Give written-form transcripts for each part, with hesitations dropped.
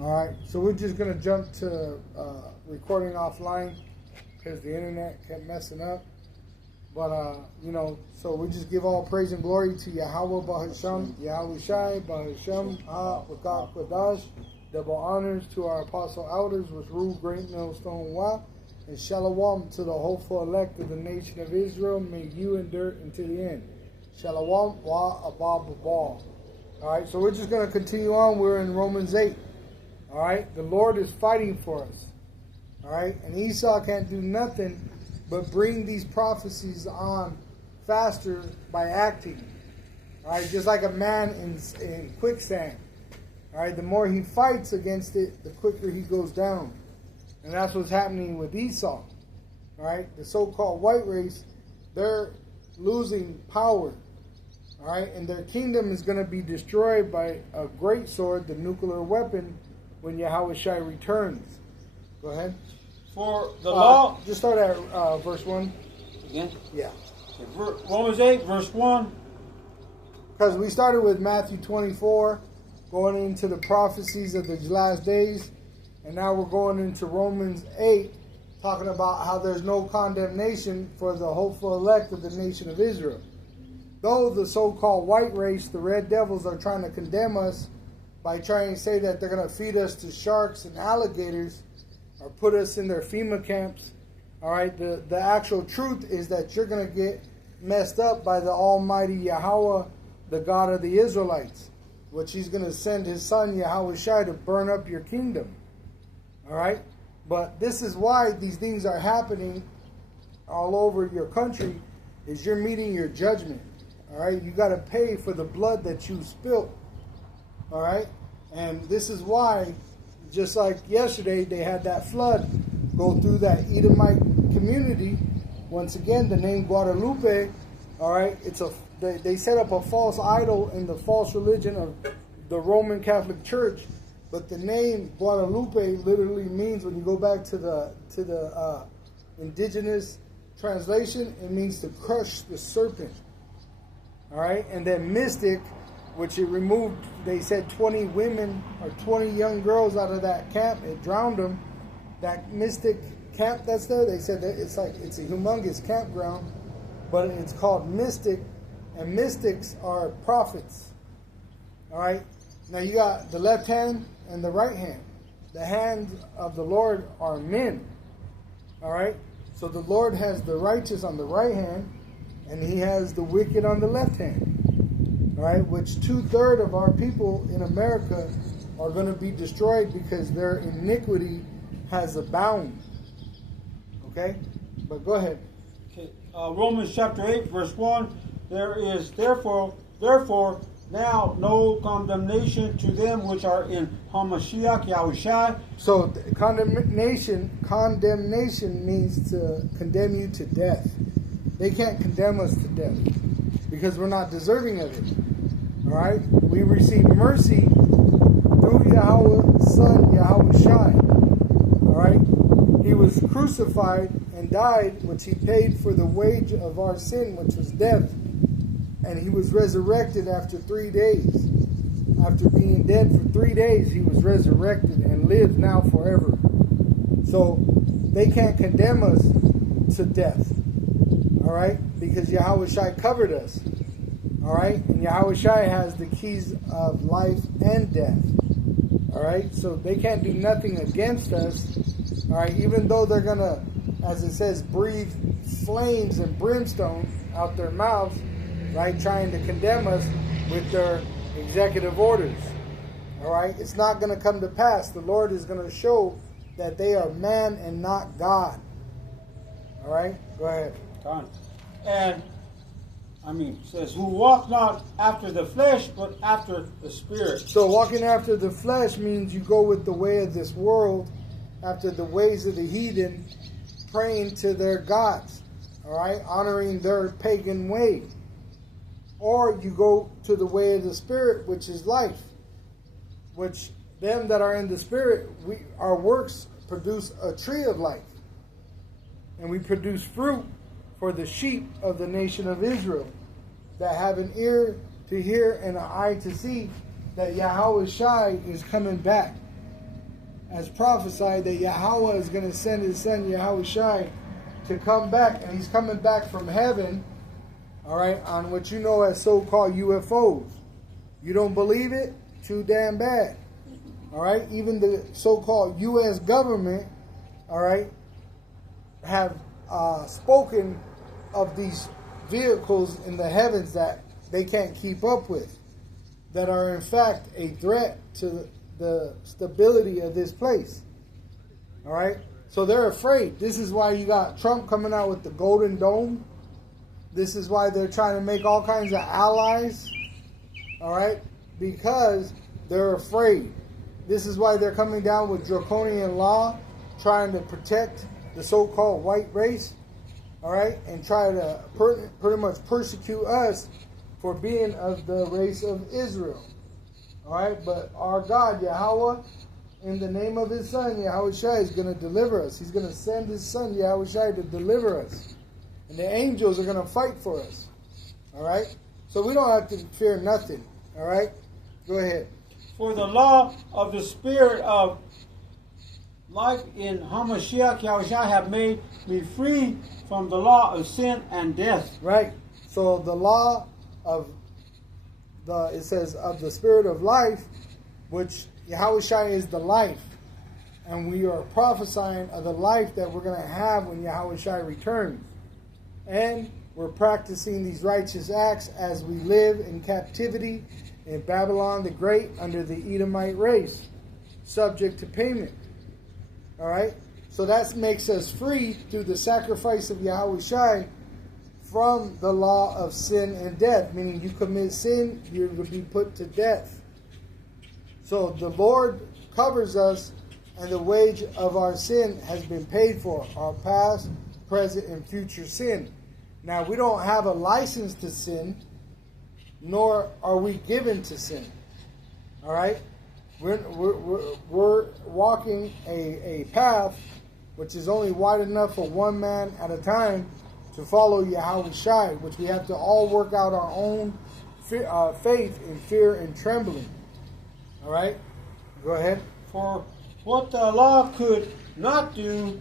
All right, so we're just going to jump to recording offline because the internet kept messing up. But, so we just give all praise and glory to Yahweh Bahasham, Yahweh Shai, Bahasham, Ha, Wakak, Wadash. Double honors to our apostle elders with rule great millstone Wa, and Shalom to the hopeful elect of the nation of Israel. May you endure until the end. Shalom Wa Abba Babal. All right, so we're just going to continue on. We're in Romans 8. All right, the Lord is fighting for us. All right, and Esau can't do nothing but bring these prophecies on faster by acting. All right, just like a man in quicksand. All right, the more he fights against it, the quicker he goes down. And that's what's happening with Esau. All right, the so-called white race, they're losing power. All right, and their kingdom is going to be destroyed by a great sword, the nuclear weapon, when Yahweh Shai returns. Go ahead. For the law... Just start at verse 1. Again? Yeah. Romans 8, verse 1. Because we started with Matthew 24, going into the prophecies of the last days. And now we're going into Romans 8, talking about how there's no condemnation for the hopeful elect of the nation of Israel. Though the so-called white race, the red devils, are trying to condemn us by trying to say that they're going to feed us to sharks and alligators or put us in their FEMA camps. All right, the actual truth is that you're going to get messed up by the Almighty Yahweh, the God of the Israelites, which He's going to send His Son Yahweh Shai to burn up your kingdom. All right, but this is why these things are happening all over your country, is you're meeting your judgment. All right, you got to pay for the blood that you spilt. All right, and this is why, just like yesterday, they had that flood go through that Edomite community. Once again, the name Guadalupe, all right, they set up a false idol in the false religion of the Roman Catholic Church, but the name Guadalupe literally means, when you go back to the indigenous translation, it means to crush the serpent. All right, and then mystic, which it removed, they said 20 women or 20 young girls out of that camp. It drowned them. That mystic camp that's there, they said that it's a humongous campground, but it's called mystic, and mystics are prophets. All right, now you got the left hand and the right hand. The hands of the Lord are men. All right, so the Lord has the righteous on the right hand, and He has the wicked on the left hand. All right, which 2/3 of our people in America are going to be destroyed because their iniquity has abounded. Okay, but go ahead. Okay, Romans chapter 8, verse 1. There is therefore now no condemnation to them which are in Hamashiach Yahushai. So condemnation means to condemn you to death. They can't condemn us to death because we're not deserving of it. All right, we receive mercy through Yahweh's Son, Yahweh Shai. All right, He was crucified and died, which He paid for the wage of our sin, which was death. And He was resurrected after 3 days. After being dead for 3 days, He was resurrected and lives now forever. So they can't condemn us to death. All right, because Yahweh Shai covered us. All right, and Yahweh Shai has the keys of life and death. All right, so they can't do nothing against us. All right, even though they're going to, as it says, breathe flames and brimstone out their mouths, right, trying to condemn us with their executive orders. All right, it's not going to come to pass. The Lord is going to show that they are man and not God. All right, go ahead. And it says, who walk not after the flesh, but after the Spirit. So walking after the flesh means you go with the way of this world, after the ways of the heathen, praying to their gods, all right, honoring their pagan way. Or you go to the way of the Spirit, which is life, which them that are in the Spirit, our works produce a tree of life. And we produce fruit for the sheep of the nation of Israel that have an ear to hear and an eye to see that Yahweh Shai is coming back. as prophesied that Yahweh is going to send his son Yahushai to come back, and he's coming back from heaven, all right, on what you know as so-called UFOs. You don't believe it? Too damn bad. All right, even the so-called U.S. government, all right, have spoken of these vehicles in the heavens that they can't keep up with, that are in fact a threat to the stability of this place. All right, so they're afraid. This is why you got Trump coming out with the Golden Dome. This is why they're trying to make all kinds of allies. All right, because they're afraid. This is why they're coming down with draconian law, trying to protect the so-called white race, all right, and try to pretty much persecute us for being of the race of Israel, all right. But our God, Yahweh, in the name of his son, Yahushai, is going to deliver us. He's going to send his son, Yahushai, to deliver us. And the angels are going to fight for us, all right. So we don't have to fear nothing, all right. Go ahead. For the law of the Spirit of life in Hamashiach Yahushua have made me free from the law of sin and death. Right. So the law of it says of the Spirit of life, which Yahushua is the life, and we are prophesying of the life that we're going to have when Yahushua returns, and we're practicing these righteous acts as we live in captivity in Babylon the Great under the Edomite race, subject to payment. All right? So that makes us free through the sacrifice of Yahushai from the law of sin and death, meaning you commit sin, you're going to be put to death. So the Lord covers us, and the wage of our sin has been paid for, our past, present, and future sin. Now, we don't have a license to sin, nor are we given to sin. All right? We're walking a path which is only wide enough for one man at a time to follow Yahushai, which we have to all work out our own faith in fear and trembling. All right? Go ahead. For what the law could not do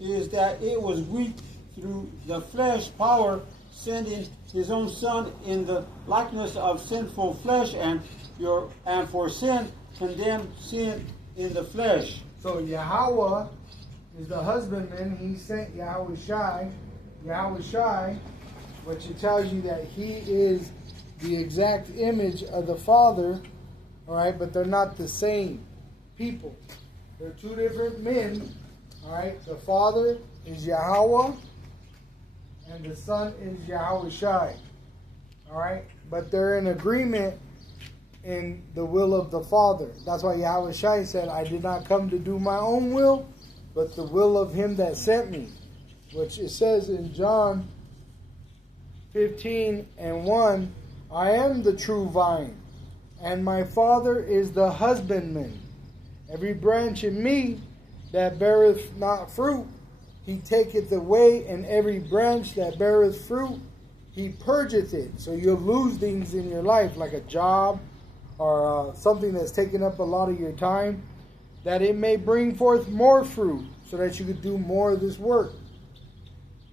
is that it was weak through the flesh power, sending his own son in the likeness of sinful flesh, and for sin condemned sin in the flesh. So Yahweh is the husbandman. He sent Yahushai, which it tells you that he is the exact image of the Father. All right, but they're not the same people. They're two different men. All right, the Father is Yahweh, and the Son is Yahushai. All right, but they're in agreement in the will of the Father. That's why Yahushai said, I did not come to do my own will, but the will of him that sent me. Which it says in John 15:1, I am the true vine, and my Father is the husbandman. Every branch in me that beareth not fruit, he taketh away, and every branch that beareth fruit, he purgeth it. So you'll lose things in your life, like a job or something that's taking up a lot of your time, that it may bring forth more fruit, so that you could do more of this work.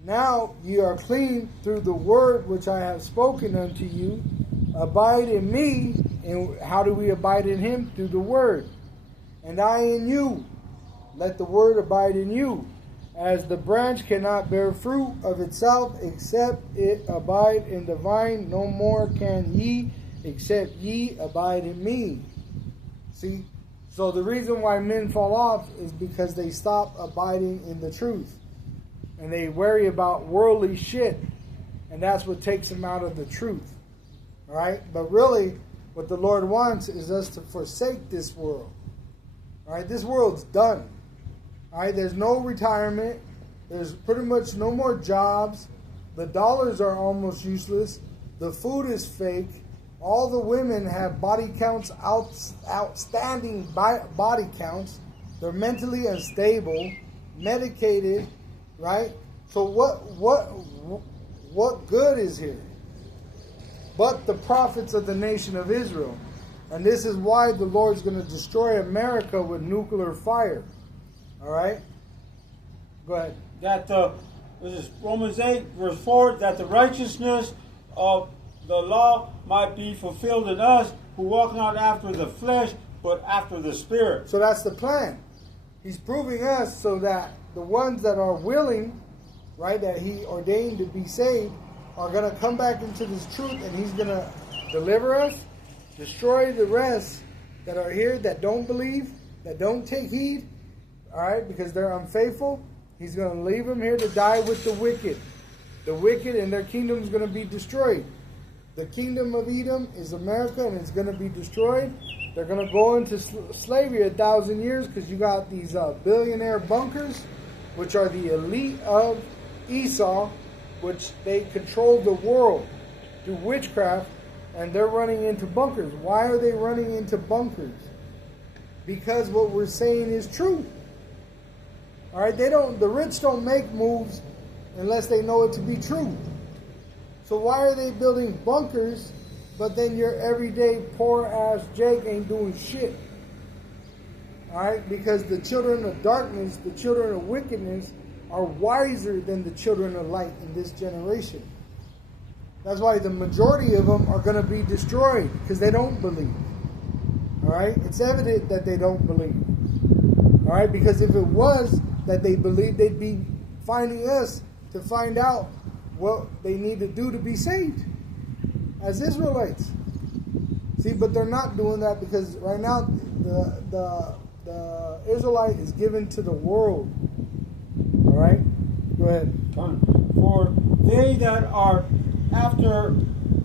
Now ye are clean through the word which I have spoken unto you. Abide in me. And how do we abide in him? Through the word. And I in you. Let the word abide in you. As the branch cannot bear fruit of itself except it abide in the vine, no more can ye except ye abide in me. See? So the reason why men fall off is because they stop abiding in the truth. And they worry about worldly shit. And that's what takes them out of the truth. All right? But really, what the Lord wants is us to forsake this world. All right? This world's done. All right? There's no retirement. There's pretty much no more jobs. The dollars are almost useless. The food is fake. All the women have body counts, outstanding body counts. They're mentally unstable, medicated, right? So what good is here? But the prophets of the nation of Israel. And this is why the Lord's going to destroy America with nuclear fire. All right? Go ahead. That this is Romans 8, verse 4, that the righteousness of the law might be fulfilled in us who walk not after the flesh, but after the Spirit. So that's the plan. He's proving us so that the ones that are willing, right, that he ordained to be saved, are going to come back into this truth, and he's going to deliver us, destroy the rest that are here that don't believe, that don't take heed, all right, because they're unfaithful. He's going to leave them here to die with the wicked. The wicked and their kingdom is going to be destroyed. The kingdom of Edom is America, and it's going to be destroyed. They're going to go into slavery 1,000 years because you got these billionaire bunkers, which are the elite of Esau, which they control the world through witchcraft, and they're running into bunkers. Why are they running into bunkers? Because what we're saying is true. All right, the rich don't make moves unless they know it to be true. So why are they building bunkers, but then your everyday poor ass Jake ain't doing shit? All right, because the children of darkness, the children of wickedness, are wiser than the children of light in this generation. That's why the majority of them are going to be destroyed, because they don't believe. All right, it's evident that they don't believe. All right, because if it was that they believed, they'd be finding us to find out what they need to do to be saved as Israelites. See, but they're not doing that because right now the Israelite is given to the world. All right, go ahead. For they that are after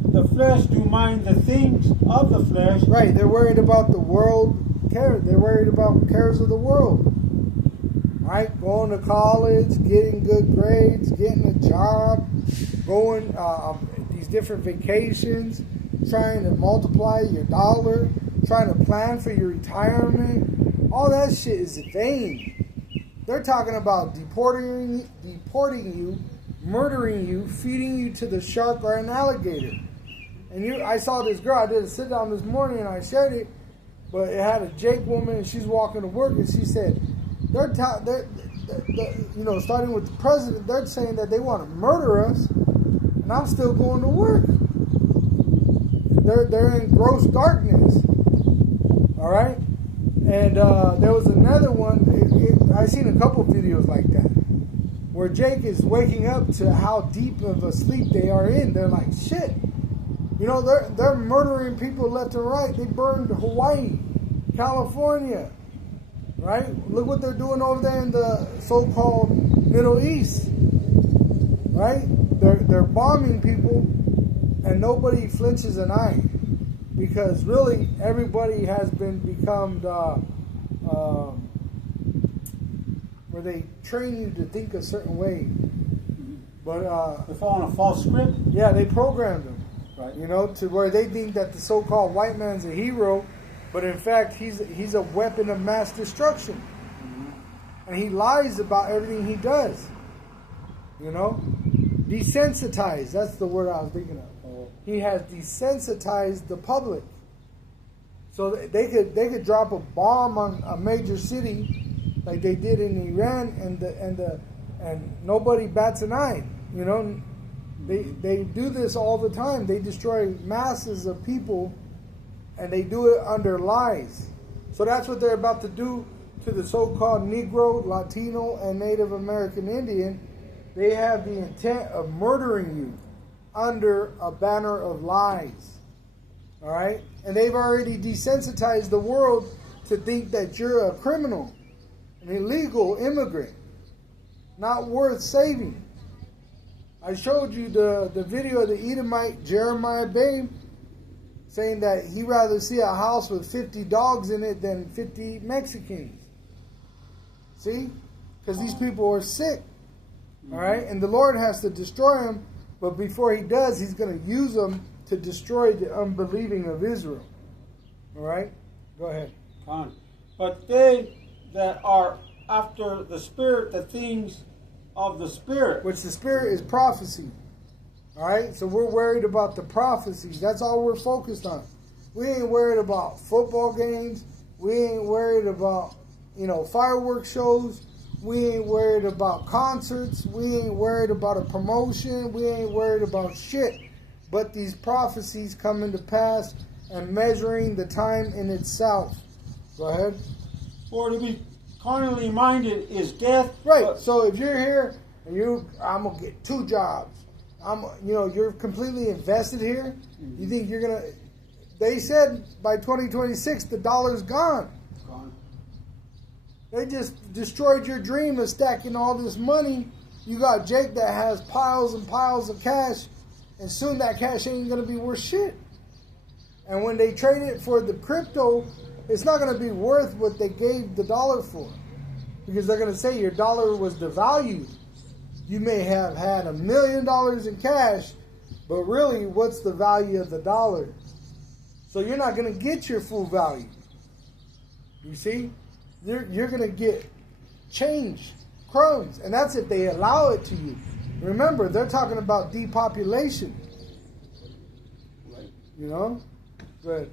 the flesh do mind the things of the flesh. Right, they're worried about the world cares. They're worried about cares of the world. All right, going to college, getting good grades, getting a job, going these different vacations, trying to multiply your dollar, trying to plan for your retirement. All that shit is vain. They're talking about deporting you, murdering you, feeding you to the shark or an alligator. And I saw this girl. I did a sit down this morning and I shared it, but it had a Jake woman and she's walking to work and she said, starting with the president, they're saying that they want to murder us, and I'm still going to work. They're in gross darkness. All right, and there was another one. I seen a couple videos like that where Jake is waking up to how deep of a sleep they are in. They're like, shit. They're murdering people left and right. They burned Hawaii, California. Right? Look what they're doing over there in the so-called Middle East. Right? They're bombing people and nobody flinches an eye. Because really everybody has become where they train you to think a certain way. But they fall on a false script. Yeah, they programmed them. Right. To where they think that the so-called white man's a hero. But in fact, he's a weapon of mass destruction. Mm-hmm. And he lies about everything he does. Desensitized. That's the word I was thinking of. Oh. He has desensitized the public. So they could drop a bomb on a major city like they did in Iran and nobody bats an eye. They do this all the time. They destroy masses of people. And they do it under lies. So that's what they're about to do to the so-called Negro, Latino, and Native American Indian. They have the intent of murdering you under a banner of lies. All right? And they've already desensitized the world to think that you're a criminal, an illegal immigrant, not worth saving. I showed you the video of the Edomite Jeremiah Babe saying that he'd rather see a house with 50 dogs in it than 50 Mexicans. See? Because these people are sick. All right? And the Lord has to destroy them, but before he does, he's going to use them to destroy the unbelieving of Israel. All right? Go ahead. But they that are after the Spirit, the things of the Spirit. Which the Spirit is prophecy. All right? So we're worried about the prophecies. That's all we're focused on. We ain't worried about football games. We ain't worried about, fireworks shows. We ain't worried about concerts. We ain't worried about a promotion. We ain't worried about shit. But these prophecies coming to pass and measuring the time in itself. Go ahead. For to be carnally minded is death. Right. So if you're here and I'm gonna get 2 jobs. You're completely invested here. Mm-hmm. You think you're gonna? They said by 2026 the dollar's gone. They just destroyed your dream of stacking all this money. You got Jake that has piles and piles of cash, and soon that cash ain't gonna be worth shit. And when they trade it for the crypto, it's not gonna be worth what they gave the dollar for, because they're gonna say your dollar was devalued. You may have had $1 million in cash, but really, what's the value of the dollar? So you're not gonna get your full value. You see? You're going to get change, crumbs, and that's if they allow it to you. Remember, they're talking about depopulation. Right.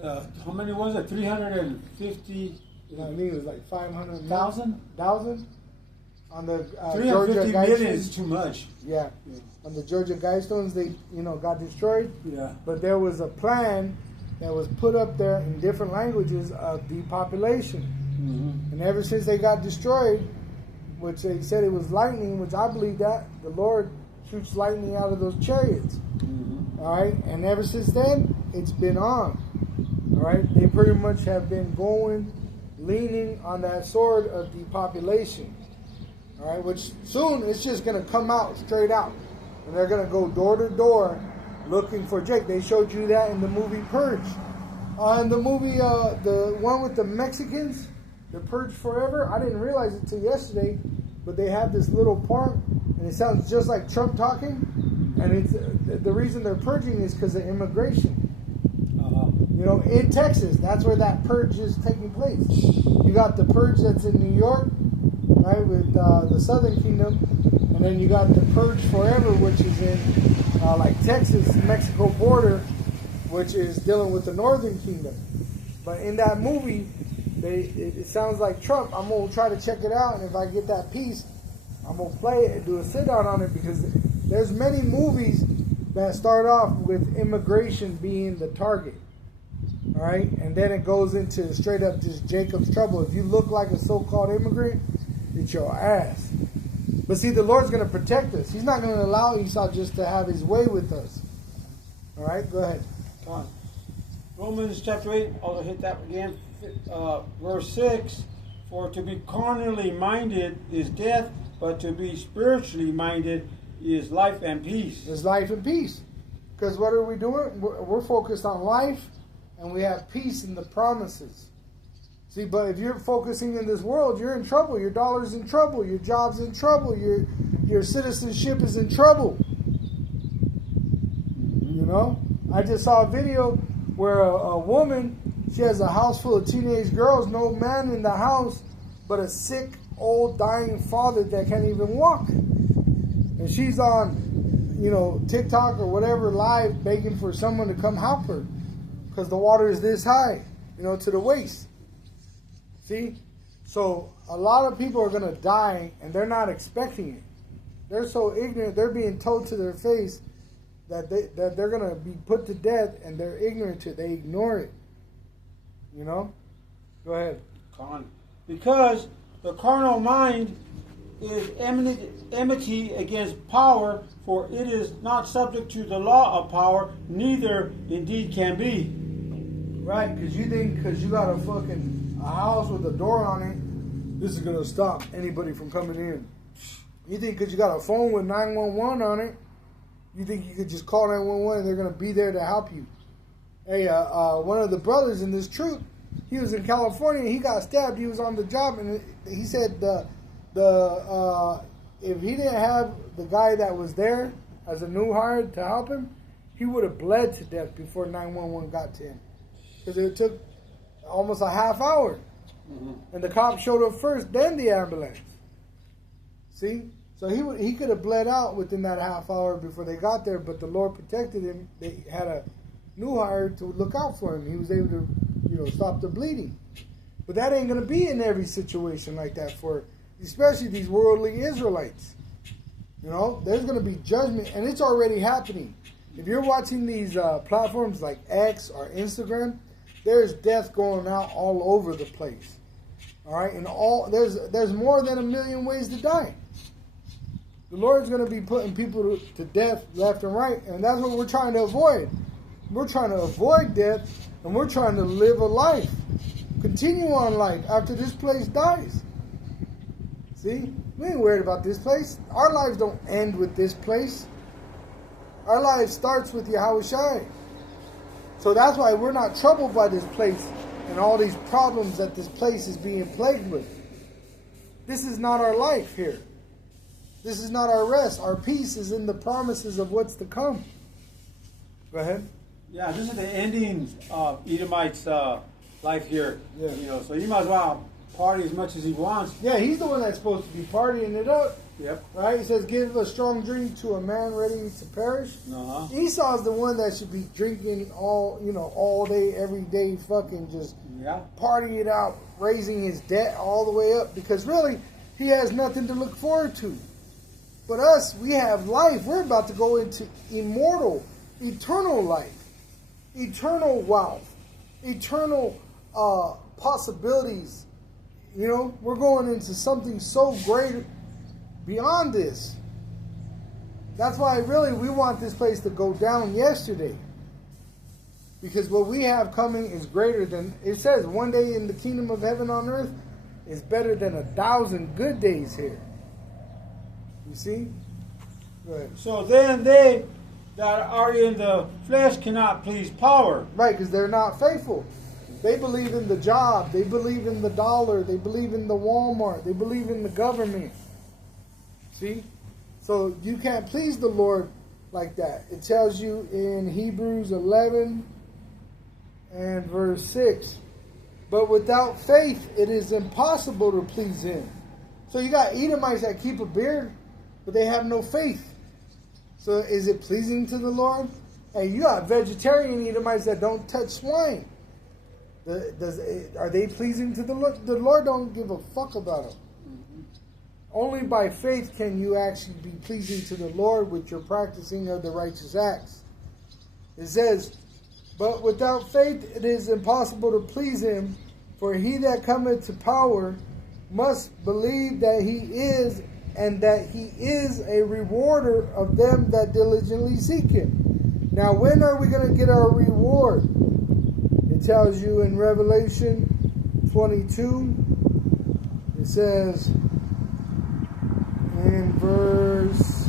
But how many was it? 350. I think it was like 500,000 on the 350 Georgia million Guidestones. is too much. Yeah, on the Georgia Guidestones, they got destroyed. Yeah, but there was a plan that was put up there in different languages of depopulation. Mm-hmm. And ever since they got destroyed, which they said it was lightning, which I believe that the Lord shoots lightning out of those chariots. Mm-hmm. All right, and ever since then, it's been on. All right, they pretty much have been leaning on that sword of depopulation. All right, which soon it's just going to come out straight out, and they're going to go door to door looking for Jake. They showed you that in the movie Purge. In the movie, the one with the Mexicans, The Purge Forever, I didn't realize it till yesterday, but they have this little part, and it sounds just like Trump talking, and it's the reason they're purging is because of immigration. In Texas, that's where that purge is taking place. You got the purge that's in New York, right, with the Southern Kingdom, and then you got the Purge Forever, which is in like Texas, Mexico border, which is dealing with the Northern Kingdom. But in that movie, it sounds like Trump. I'm going to try to check it out, and if I get that piece, I'm going to play it and do a sit-down on it, because there's many movies that start off with immigration being the target. All right? And then it goes into straight up just Jacob's trouble. If you look like a so-called immigrant, it's your ass. But see, the Lord's going to protect us. He's not going to allow Esau just to have his way with us. All right? Go ahead. Romans chapter 8, I'll hit that again. Verse 6, for to be carnally minded is death, but to be spiritually minded is life and peace. It's life and peace. Because what are we doing? We're focused on life, and we have peace in the promises. See, but if you're focusing in this world, you're in trouble. Your dollar's in trouble. Your job's in trouble. Your citizenship is in trouble. I just saw a video where a woman, she has a house full of teenage girls, no man in the house, but a sick, old, dying father that can't even walk. And she's on, TikTok or whatever, live, begging for someone to come help her, because the water is this high, to the waist. See? So a lot of people are going to die, and they're not expecting it. They're so ignorant, they're being told to their face that they're going to be put to death, and they're ignorant to it. They ignore it. Go ahead. Because the carnal mind is enmity against power, for it is not subject to the law of power, neither indeed can be. Right, because you think because you got a house with a door on it, this is going to stop anybody from coming in. You think because you got a phone with 911 on it, you think you could just call 911 and they're going to be there to help you. Hey, one of the brothers in this troop, he was in California. He got stabbed. He was on the job, and he said if he didn't have the guy that was there as a new hire to help him, he would have bled to death before 911 got to him, because it took almost a half hour, and the cop showed up first, then the ambulance. See, so he could have bled out within that half hour before they got there, but the Lord protected him. They had a Neuhire to look out for him. He was able to, stop the bleeding. But that ain't going to be in every situation like that for, especially these worldly Israelites. There's going to be judgment, and it's already happening. If you're watching these platforms like X or Instagram, there's death going out all over the place. All right, and there's more than 1 million ways to die. The Lord's going to be putting people to death left and right, and that's what we're trying to avoid. We're trying to avoid death, and we're trying to live a life. Continue on life after this place dies. See? We ain't worried about this place. Our lives don't end with this place. Our life starts with Yahushua. So that's why we're not troubled by this place and all these problems that this place is being plagued with. This is not our life here. This is not our rest. Our peace is in the promises of what's to come. Go ahead. Yeah, this is the ending of Edomite's life here. Yeah. So you might as well party as much as he wants. Yeah, he's the one that's supposed to be partying it up. Yep. Right? He says, give a strong drink to a man ready to perish. Uh-huh. Esau's the one that should be drinking all day, every day, fucking just partying it out, raising his debt all the way up, because really, he has nothing to look forward to. But us, we have life. We're about to go into immortal, eternal life, eternal wealth, eternal possibilities. We're going into something so great beyond this. That's why really we want this place to go down yesterday. Because what we have coming is greater than, it says, one day in the kingdom of heaven on earth is better than 1,000 good days here. You see? Go ahead. So then they that are in the flesh cannot please power. Right, because they're not faithful. They believe in the job. They believe in the dollar. They believe in the Walmart. They believe in the government. See? So you can't please the Lord like that. It tells you in Hebrews 11 and verse 6. But without faith, it is impossible to please him. So you got Edomites that keep a beard, but they have no faith. So is it pleasing to the Lord? And you got vegetarian Edomites that don't touch swine. Are they pleasing to the Lord? The Lord don't give a fuck about them. Only by faith can you actually be pleasing to the Lord with your practicing of the righteous acts. It says, but without faith it is impossible to please him, for he that cometh to power must believe that he is, and that he is a rewarder of them that diligently seek him. Now when are we going to get our reward? It tells you in Revelation 22, it says in verse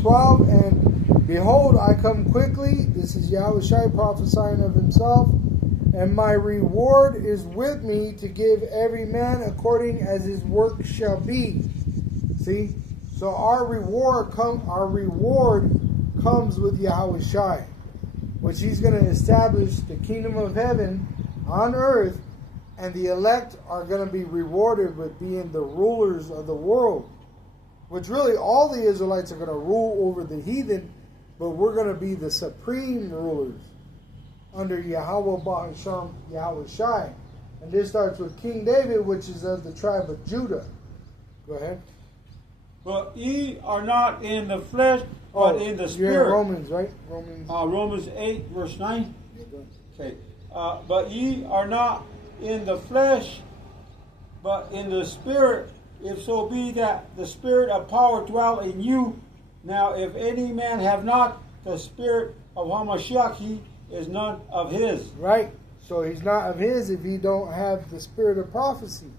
12, and behold, I come quickly. This is Yahushua prophesying of himself. And my reward is with me to give every man according as his work shall be. See? So our reward comes with Yahushua, which he's going to establish the kingdom of heaven on earth, and the elect are going to be rewarded with being the rulers of the world. Which really all the Israelites are going to rule over the heathen, but we're going to be the supreme rulers under Yahweh Ba'asham Yahushua. And this starts with King David, which is of the tribe of Judah. Go ahead. But ye are not in the flesh, but in the spirit. You're in Romans, right? Romans 8, verse 9. Okay. But ye are not in the flesh, but in the spirit, if so be that the spirit of power dwell in you. Now, if any man have not the spirit of Hamashiach, he is none of his. Right. So he's not of his if he don't have the spirit of prophecy.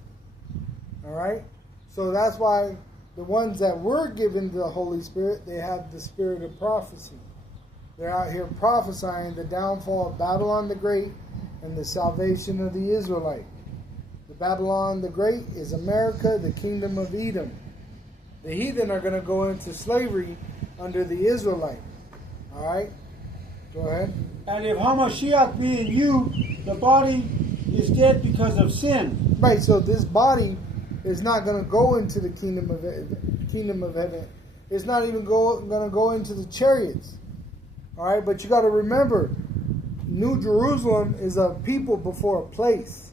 All right. So that's why the ones that were given the Holy Spirit, they have the spirit of prophecy. They're out here prophesying the downfall of Babylon the Great and the salvation of the Israelite. The Babylon the Great is America, the kingdom of Edom. The heathen are going to go into slavery under the Israelite. All right? Go ahead. And if Hamashiach be in you, the body is dead because of sin. Right, so this body is not going to go into the kingdom of heaven. It's not even going to go into the chariots. All right, but you got to remember, New Jerusalem is a people before a place.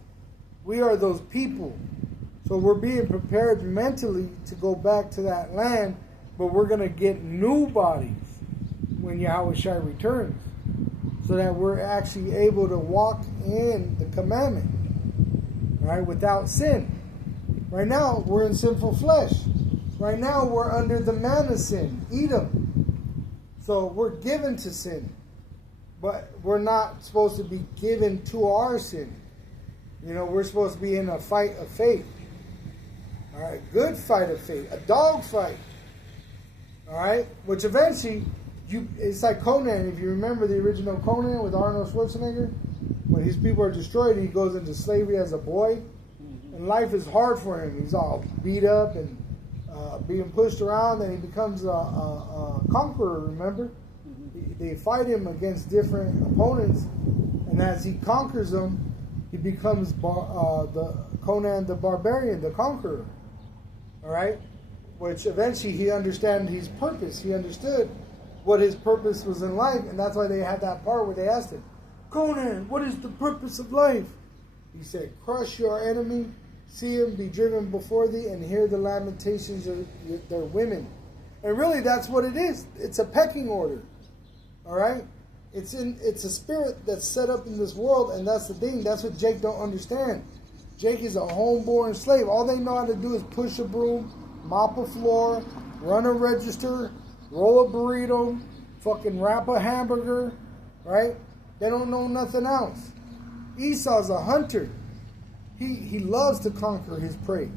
We are those people. So we're being prepared mentally to go back to that land, but we're going to get new bodies when Yahushua returns, so that we're actually able to walk in the commandment, right, without sin. Right now, we're in sinful flesh. Right now, we're under the man of sin, Edom. So we're given to sin, but we're not supposed to be given to our sin. You know, we're supposed to be in a fight of faith. All right, good fight of faith, a dog fight. All right, which eventually, it's like Conan. If you remember the original Conan with Arnold Schwarzenegger, when his people are destroyed, he goes into slavery as a boy, and life is hard for him. He's all beat up and being pushed around, and he becomes a conqueror. Remember, they fight him against different opponents, and as he conquers them, he becomes the Conan the Barbarian, the conqueror. All right, which eventually he understands his purpose. He understood what his purpose was in life, and that's why they had that part where they asked him, Conan, what is the purpose of life? He said, crush your enemy, see him be driven before thee, and hear the lamentations of their women. And really, that's what it is. It's a pecking order. All right? It's a spirit that's set up in this world, and that's the thing. That's what Jake don't understand. Jake is a homeborn slave. All they know how to do is push a broom, mop a floor, run a register, roll a burrito, fucking wrap a hamburger, right? They don't know nothing else. Esau's a hunter. He loves to conquer his prey.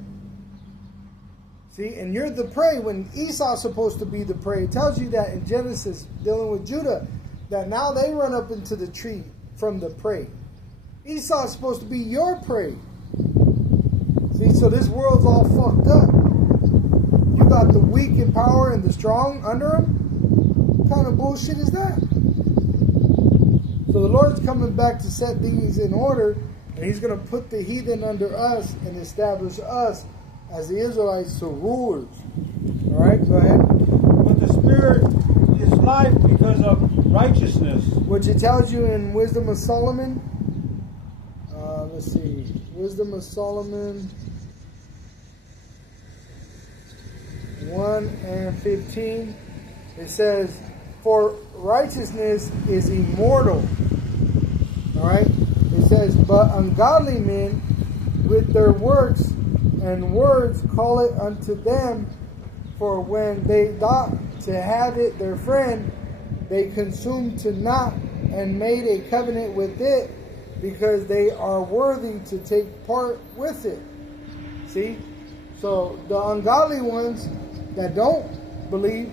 See, and you're the prey when Esau's supposed to be the prey. It tells you that in Genesis, dealing with Judah, that now they run up into the tree from the prey. Esau's supposed to be your prey. See, so this world's all fucked up. You got the weak in power and the strong under him? What kind of bullshit is that? So the Lord's coming back to set things in order, and he's going to put the heathen under us and establish us as the Israelites to rulers. All right, go ahead. But the Spirit is life because of righteousness. Which it tells you in Wisdom of Solomon. Let's see. Wisdom of Solomon 1:15. It says, for righteousness is immortal. All right. It says, but ungodly men with their works and words call it unto them, for when they thought to have it their friend, they consumed to naught and made a covenant with it, because they are worthy to take part with it. See? So the ungodly ones that don't believe,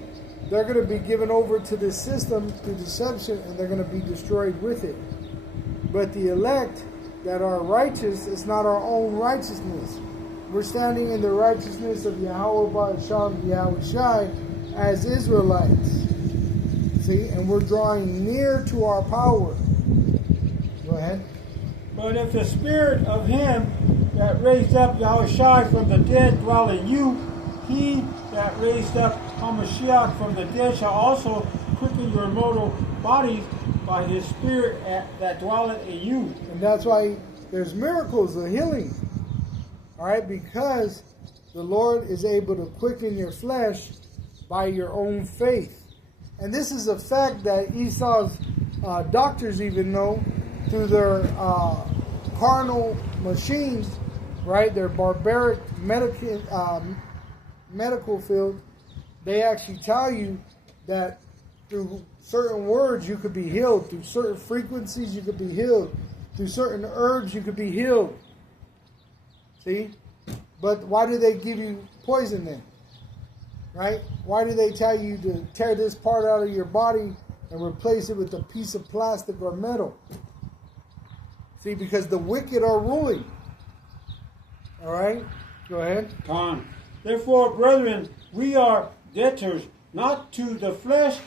they're going to be given over to this system through deception, and they're going to be destroyed with it. But the elect that are righteous, it's not our own righteousness. We're standing in the righteousness of Yahweh Ba'asham Yahushai as Israelites. See? And we're drawing near to our power. Go ahead. But if the Spirit of him that raised up Yahushai from the dead dwell in you, he that raised up Hamashiach from the dead shall also quicken your mortal bodies by his Spirit that dwelleth in you. And that's why there's miracles of healing. All right, because the Lord is able to quicken your flesh by your own faith. And this is a fact that Esau's doctors even know through their carnal machines, right? Their barbaric medical field. They actually tell you that through certain words you could be healed. Through certain frequencies you could be healed. Through certain herbs you could be healed. See? But why do they give you poison then? Right? Why do they tell you to tear this part out of your body and replace it with a piece of plastic or metal? See, because the wicked are ruling. All right? Go ahead. Therefore, brethren, we are debtors, not to the flesh,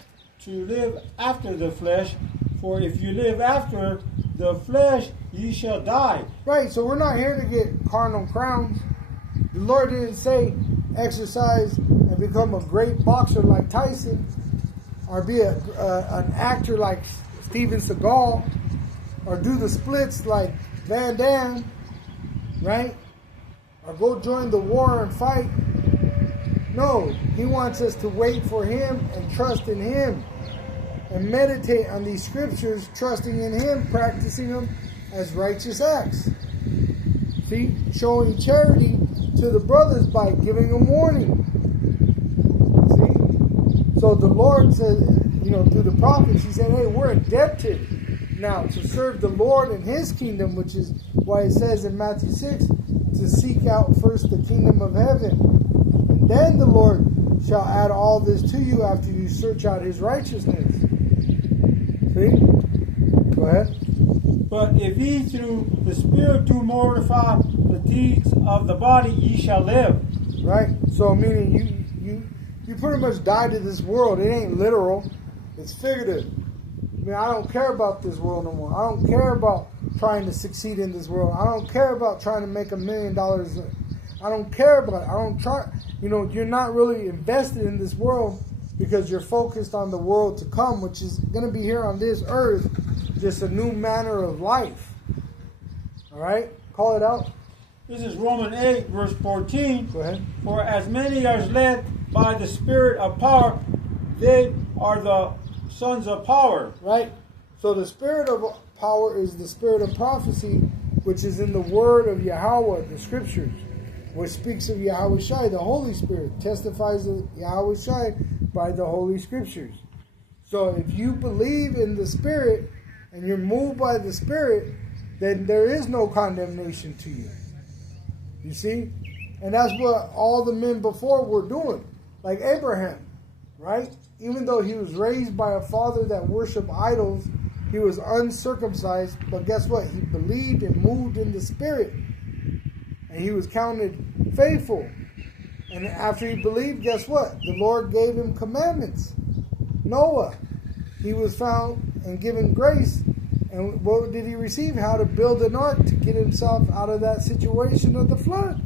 to live after the flesh. For if you live after the flesh, ye shall die. Right, so we're not here to get carnal crowns. The Lord didn't say exercise and become a great boxer like Tyson, or be an actor like Steven Seagal. or do the splits like Van Damme, right? Or go join the war and fight. No, he wants us to wait for him and trust in him and meditate on these scriptures, trusting in him, practicing them as righteous acts. See, showing charity to the brothers by giving them warning. See? So the Lord said, through the prophets, he said, hey, we're indebted now to serve the Lord and his kingdom, which is why it says in Matthew 6, to seek out first the kingdom of heaven. And then the Lord shall add all this to you after you search out his righteousness. See? Go ahead. But if ye through the Spirit do mortify the deeds of the body, ye shall live. Right? So meaning you pretty much die to this world. It ain't literal. It's figurative. I mean, I don't care about this world no more. I don't care about trying to succeed in this world. I don't care about trying to make $1 million. I don't care about it. I don't try. You're not really invested in this world because you're focused on the world to come, which is going to be here on this earth, just a new manner of life. All right? Call it out. This is Romans 8, verse 14. Go ahead. For as many as led by the Spirit of power, they are the sons of power. Right? So the spirit of power is the spirit of prophecy, which is in the word of Yahweh, the scriptures, which speaks of Yahweh Shai, the Holy Spirit, testifies of Yahweh Shai by the Holy Scriptures. So if you believe in the Spirit and you're moved by the Spirit, then there is no condemnation to you. You see? And that's what all the men before were doing. Like Abraham, right? Even though he was raised by a father that worshiped idols, he was uncircumcised, but guess what? He believed and moved in the Spirit. And he was counted faithful. And after he believed, guess what? The Lord gave him commandments. Noah, he was found and given grace. And what did he receive? How to build an ark to get himself out of that situation of the flood.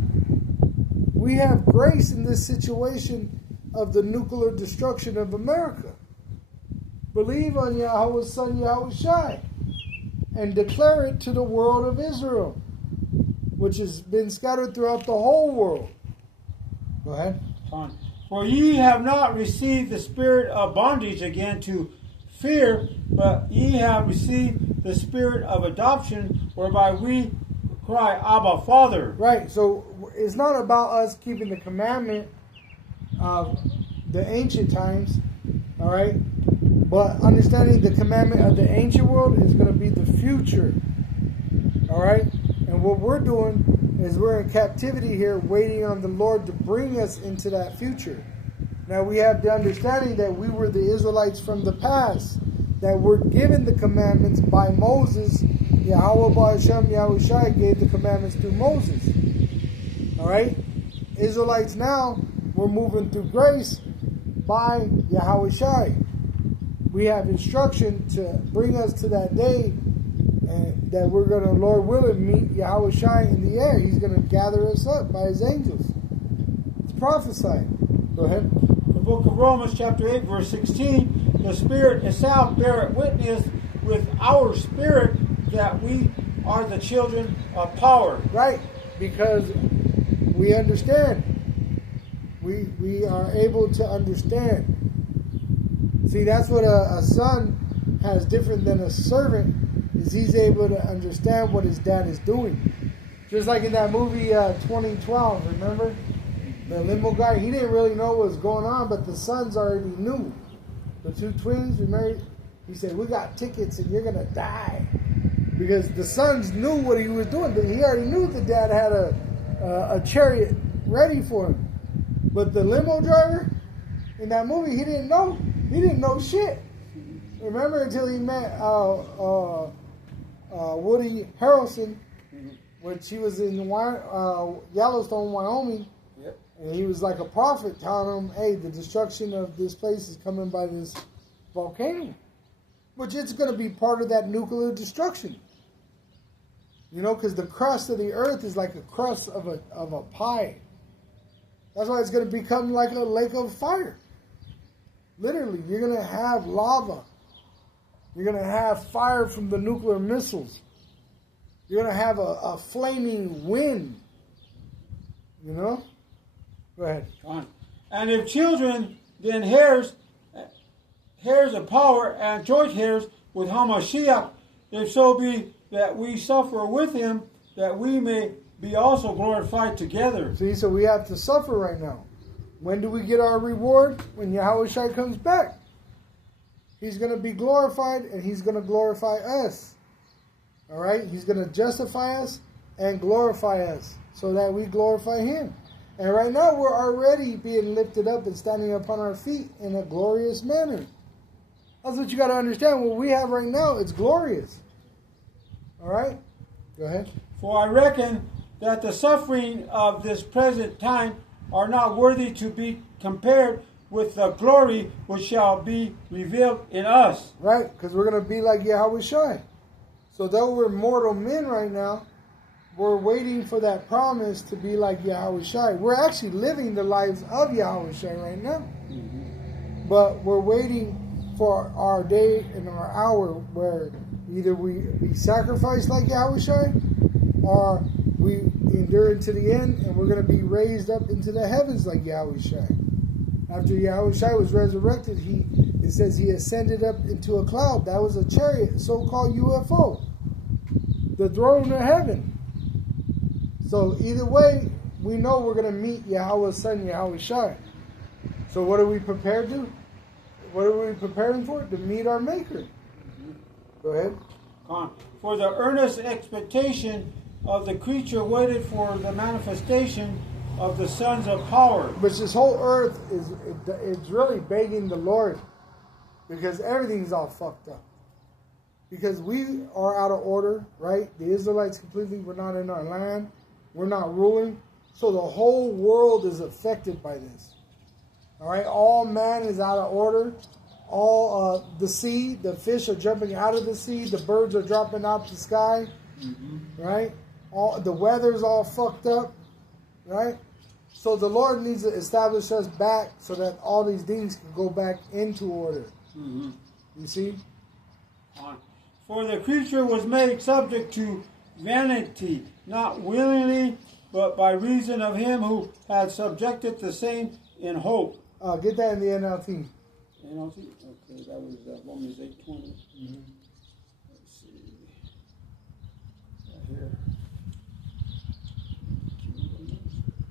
We have grace in this situation of the nuclear destruction of America. Believe on Yahweh's Son, Yahweh Shai, and declare it to the world of Israel, which has been scattered throughout the whole world. Go ahead. For ye have not received the spirit of bondage again to fear, but ye have received the spirit of adoption, whereby we cry, Abba, Father. Right. So it's not about us keeping the commandment of the ancient times, all right? But understanding the commandment of the ancient world is going to be the future, all right? And what we're doing is we're in captivity here, waiting on the Lord to bring us into that future. Now we have the understanding that we were the Israelites from the past, that were given the commandments by Moses. Yahweh Ba'ashem, Yahweh Shai gave the commandments through Moses. All right? Israelites now, we're moving through grace by Yahweh Shai. We have instruction to bring us to that day and that we're going to, Lord willing, meet Yahweh Shai in the air. He's going to gather us up by his angels. It's prophesied. Go ahead. The book of Romans chapter 8 verse 16, the Spirit itself beareth witness with our spirit that we are the children of power. Right, because we understand. We are able to understand. See, that's what a son has different than a servant, is he's able to understand what his dad is doing. Just like in that movie 2012, remember? The limo guy, he didn't really know what was going on, but the sons already knew. The two twins, remember? He said, we got tickets and you're going to die. Because the sons knew what he was doing. But he already knew the dad had a chariot ready for him. But the limo driver, in that movie, he didn't know. He didn't know shit. Remember until he met Woody Harrelson, which he was in Yellowstone, Wyoming. Yep. And he was like a prophet telling him, hey, the destruction of this place is coming by this volcano. Which it's going to be part of that nuclear destruction. You know, because the crust of the earth is like a crust of a pie. That's why it's going to become like a lake of fire. Literally, you're going to have lava. You're going to have fire from the nuclear missiles. You're going to have a flaming wind. You know? Go ahead. And if children, then heirs of power and joint heirs with Hamashiach, if so be that we suffer with him, that we may be also glorified together. See, so we have to suffer right now. When do we get our reward? When Yahushua comes back. He's going to be glorified and he's going to glorify us. All right? He's going to justify us and glorify us so that we glorify him. And right now we're already being lifted up and standing upon our feet in a glorious manner. That's what you got to understand. What we have right now, it's glorious. All right? Go ahead. For I reckon that the suffering of this present time are not worthy to be compared with the glory which shall be revealed in us. Right, because we're going to be like Yahushua. So though we're mortal men right now, we're waiting for that promise to be like Yahushua. We're actually living the lives of Yahushua right now. Mm-hmm. But we're waiting for our day and our hour where either we sacrifice like Yahushua or we endure into the end and we're going to be raised up into the heavens like Yahushua. After Yahushua was resurrected, it says he ascended up into a cloud. That was a chariot, so-called UFO. The throne of heaven. So either way, we know we're going to meet Yahweh's son, Yahushua. So what are we prepared to? What are we preparing for? To meet our Maker. Go ahead. For the earnest expectation of the creature waited for the manifestation of the sons of power. But this whole earth it's really begging the Lord because everything's all fucked up. Because we are out of order, right? The Israelites completely were not in our land. We're not ruling. So the whole world is affected by this. All right? All man is out of order. All the sea, the fish are jumping out of the sea. The birds are dropping out the sky. Mm-hmm. Right? All the weather's all fucked up. Right? So the Lord needs to establish us back so that all these things can go back into order. Mm-hmm. You see? For the creature was made subject to vanity, not willingly, but by reason of him who had subjected the same in hope. Get that in the NLT. NLT? Okay, that was Romans 8:20. Mm-hmm. Let's see. Right here.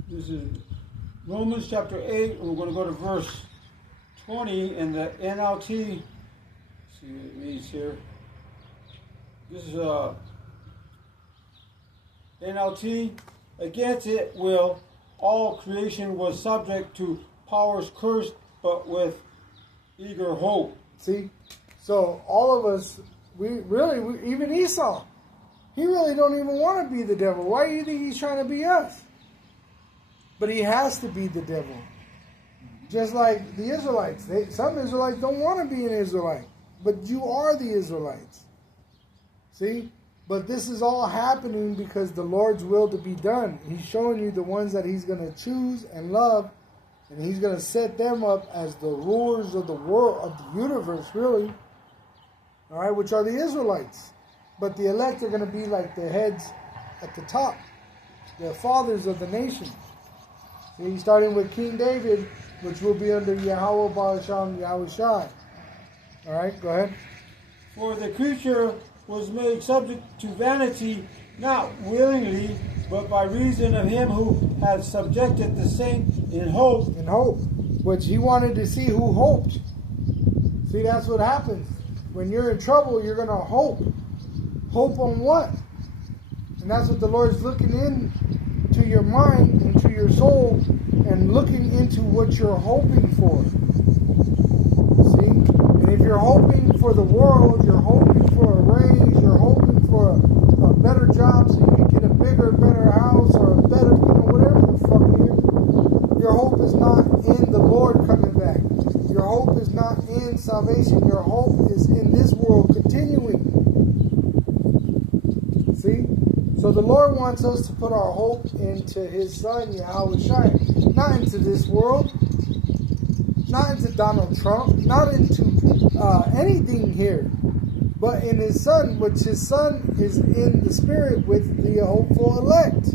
This is Romans chapter 8. We're going to go to verse 20 in the NLT. See what it reads here. This is NLT. Against it will all creation was subject to powers cursed, but with eager hope. See? So all of us, even Esau, he really don't even want to be the devil. Why do you think he's trying to be us? But he has to be the devil. Just like the Israelites. Some Israelites don't want to be an Israelite. But you are the Israelites. See? But this is all happening because the Lord's will to be done. He's showing you the ones that he's going to choose and love. And he's going to set them up as the rulers of the world, of the universe, really. All right? Which are the Israelites. But the elect are going to be like the heads at the top. The fathers of the nation. See, starting with King David, which will be under Yahweh Ba'asham Yahushai. All right, go ahead. For the creature was made subject to vanity, not willingly, but by reason of him who had subjected the same in hope. In hope, which he wanted to see who hoped. See, that's what happens. When you're in trouble, you're going to hope. Hope on what? And that's what the Lord's looking into your mind, into your soul, and looking into what you're hoping for. See? And if you're hoping for the world, you're hoping for a raise, you're hoping for a better job so you can get a bigger, better house, or a better, whatever the fuck it is. Your hope is not in the Lord coming back. Your hope is not in salvation. Your hope is in this world continuing. See? So the Lord wants us to put our hope into his son, Yahushua, not into this world, not into Donald Trump, not into anything here. but in his Son, which his Son is in the Spirit with the hopeful elect.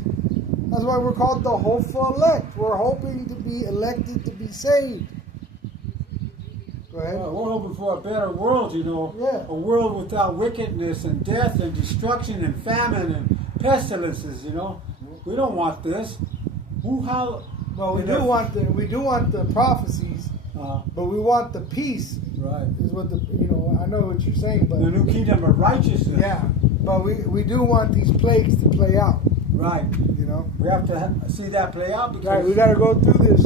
That's why we're called the hopeful elect. We're hoping to be elected to be saved. Go ahead. We're hoping for a better world, you know. Yeah. A world without wickedness and death and destruction and famine and pestilences, you know. We don't want this. Well, we do want the prophecies, but we want the peace. Right. Is what I know what you're saying, but the new kingdom of righteousness. yeah, but we do want these plagues to play out. Right. You know. We have to see that play out because Right. We got to go through this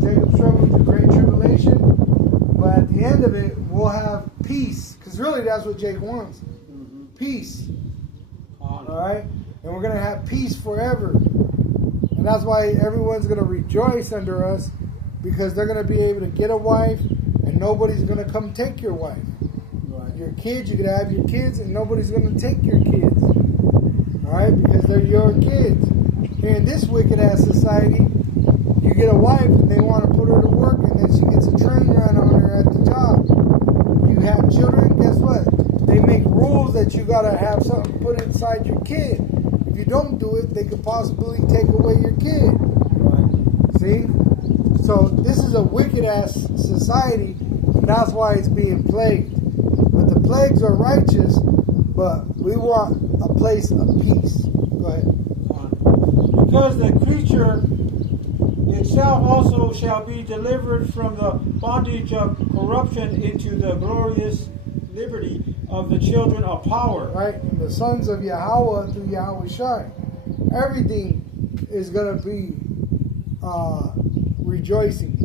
Jacob's trouble, the great tribulation, but at the end of it, we'll have peace, because really that's what Jake wants. Mhm. Peace. On. All right, and we're gonna have peace forever, and that's why everyone's gonna rejoice under us, because they're gonna be able to get a wife, and nobody's gonna come take your wife. Right. Your kids, you can have your kids, and nobody's gonna take your kids. All right, because they're your kids. Here in this wicked ass society, you get a wife and they want to put her to work, and then she gets a train run on her at the job. You have children, guess what? They make rules that you gotta have something put inside your kid. If you don't do it, they could possibly take away your kid. Right. See? So this is a wicked ass society, and that's why it's being plagued. But the plagues are righteous, but we want a place of peace. Go ahead. Because the creature itself also shall be delivered from the bondage of corruption into the glorious liberty of the children of power. Right? And the sons of Yahweh through Yahweh Shai. Everything is going to be rejoicing.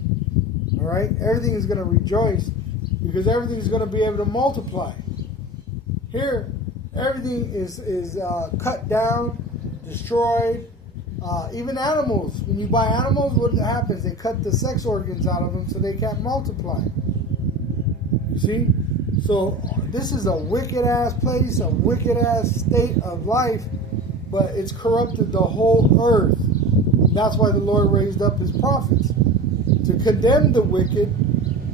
All right? Everything is going to rejoice, because everything is going to be able to multiply. Here, everything is cut down, destroyed. Even animals. When you buy animals, what happens? They cut the sex organs out of them so they can't multiply. You see? So this is a wicked ass place, a wicked ass state of life, but it's corrupted the whole earth. That's why the Lord raised up his prophets to condemn the wicked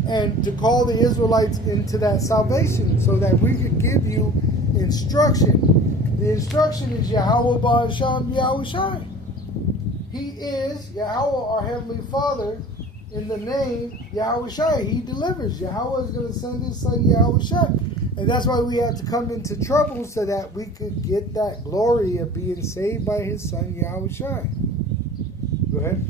and to call the Israelites into that salvation, so that we could give you instruction. The instruction is Yahweh Ba'asham Yahweh Shai. He is Yahweh, our Heavenly Father, in the name Yahweh Shai. He delivers. Yahweh is going to send his son Yahweh Shai. And that's why we have to come into trouble, so that we could get that glory of being saved by his son Yahweh Shai. Go ahead.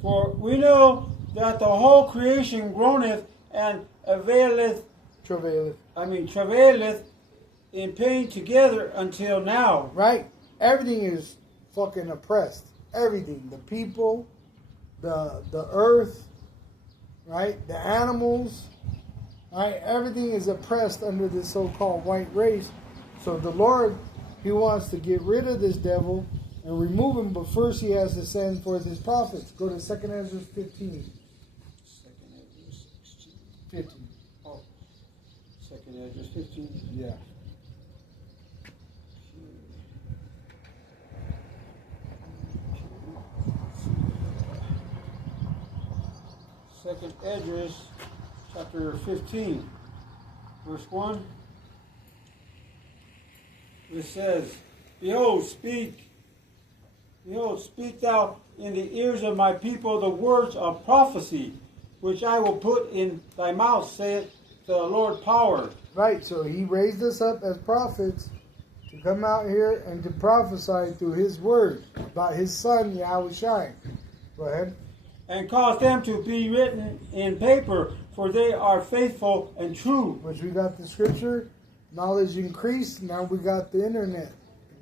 For we know that the whole creation groaneth and travaileth in pain together until now. Right? Everything is fucking oppressed. Everything. The people, the earth, right? The animals, right? Everything is oppressed under this so-called white race. So the Lord, he wants to get rid of this devil and remove him, but first he has to send forth his prophets. Go to 2nd Ezra 15. 15. Oh, 2nd Ezra 15. Yeah. Second Esdras, chapter 15, verse 1. It says, Behold, speak thou in the ears of my people the words of prophecy, which I will put in thy mouth, saith the Lord power. Right, so he raised us up as prophets to come out here and to prophesy through his word about his son, Yahweh Shai. Go ahead. And cause them to be written in paper, for they are faithful and true. Which we got the scripture, knowledge increased. Now we got the internet,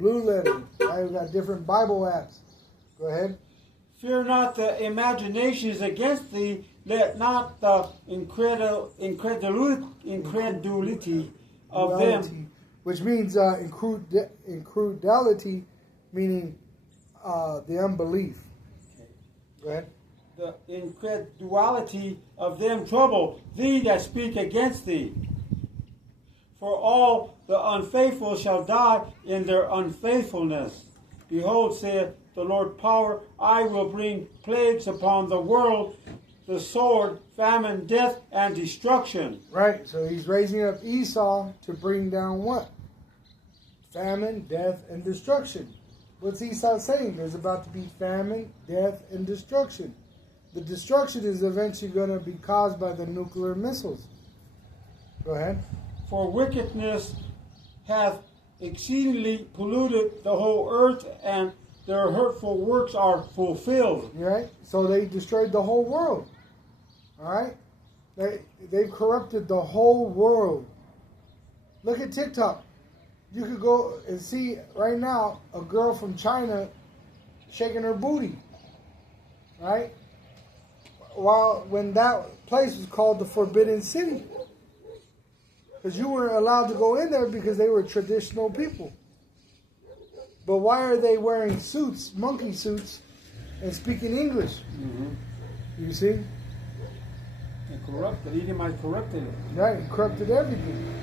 Blue Letter. Right? We got different Bible apps. Go ahead. Fear not the imaginations against thee, let not the incredulity of them. Which means incredulity, meaning the unbelief. Okay. Go ahead. The incredulity of them trouble thee that speak against thee. For all the unfaithful shall die in their unfaithfulness. Behold, saith the Lord power, I will bring plagues upon the world the sword, famine, death, and destruction. Right, so he's raising up Esau to bring down what? Famine, death, and destruction. What's Esau saying? There's about to be famine, death, and destruction. The destruction is eventually going to be caused by the nuclear missiles. Go ahead. For wickedness hath exceedingly polluted the whole earth, and their hurtful works are fulfilled. Right? So they destroyed the whole world. All right? They've corrupted the whole world. Look at TikTok. You could go and see right now a girl from China shaking her booty. Right? When that place was called the Forbidden City. Because you weren't allowed to go in there because they were traditional people. But why are they wearing suits, monkey suits, and speaking English? Mm-hmm. You see? And corrupted. Edomites corrupted it. Right, corrupted everything.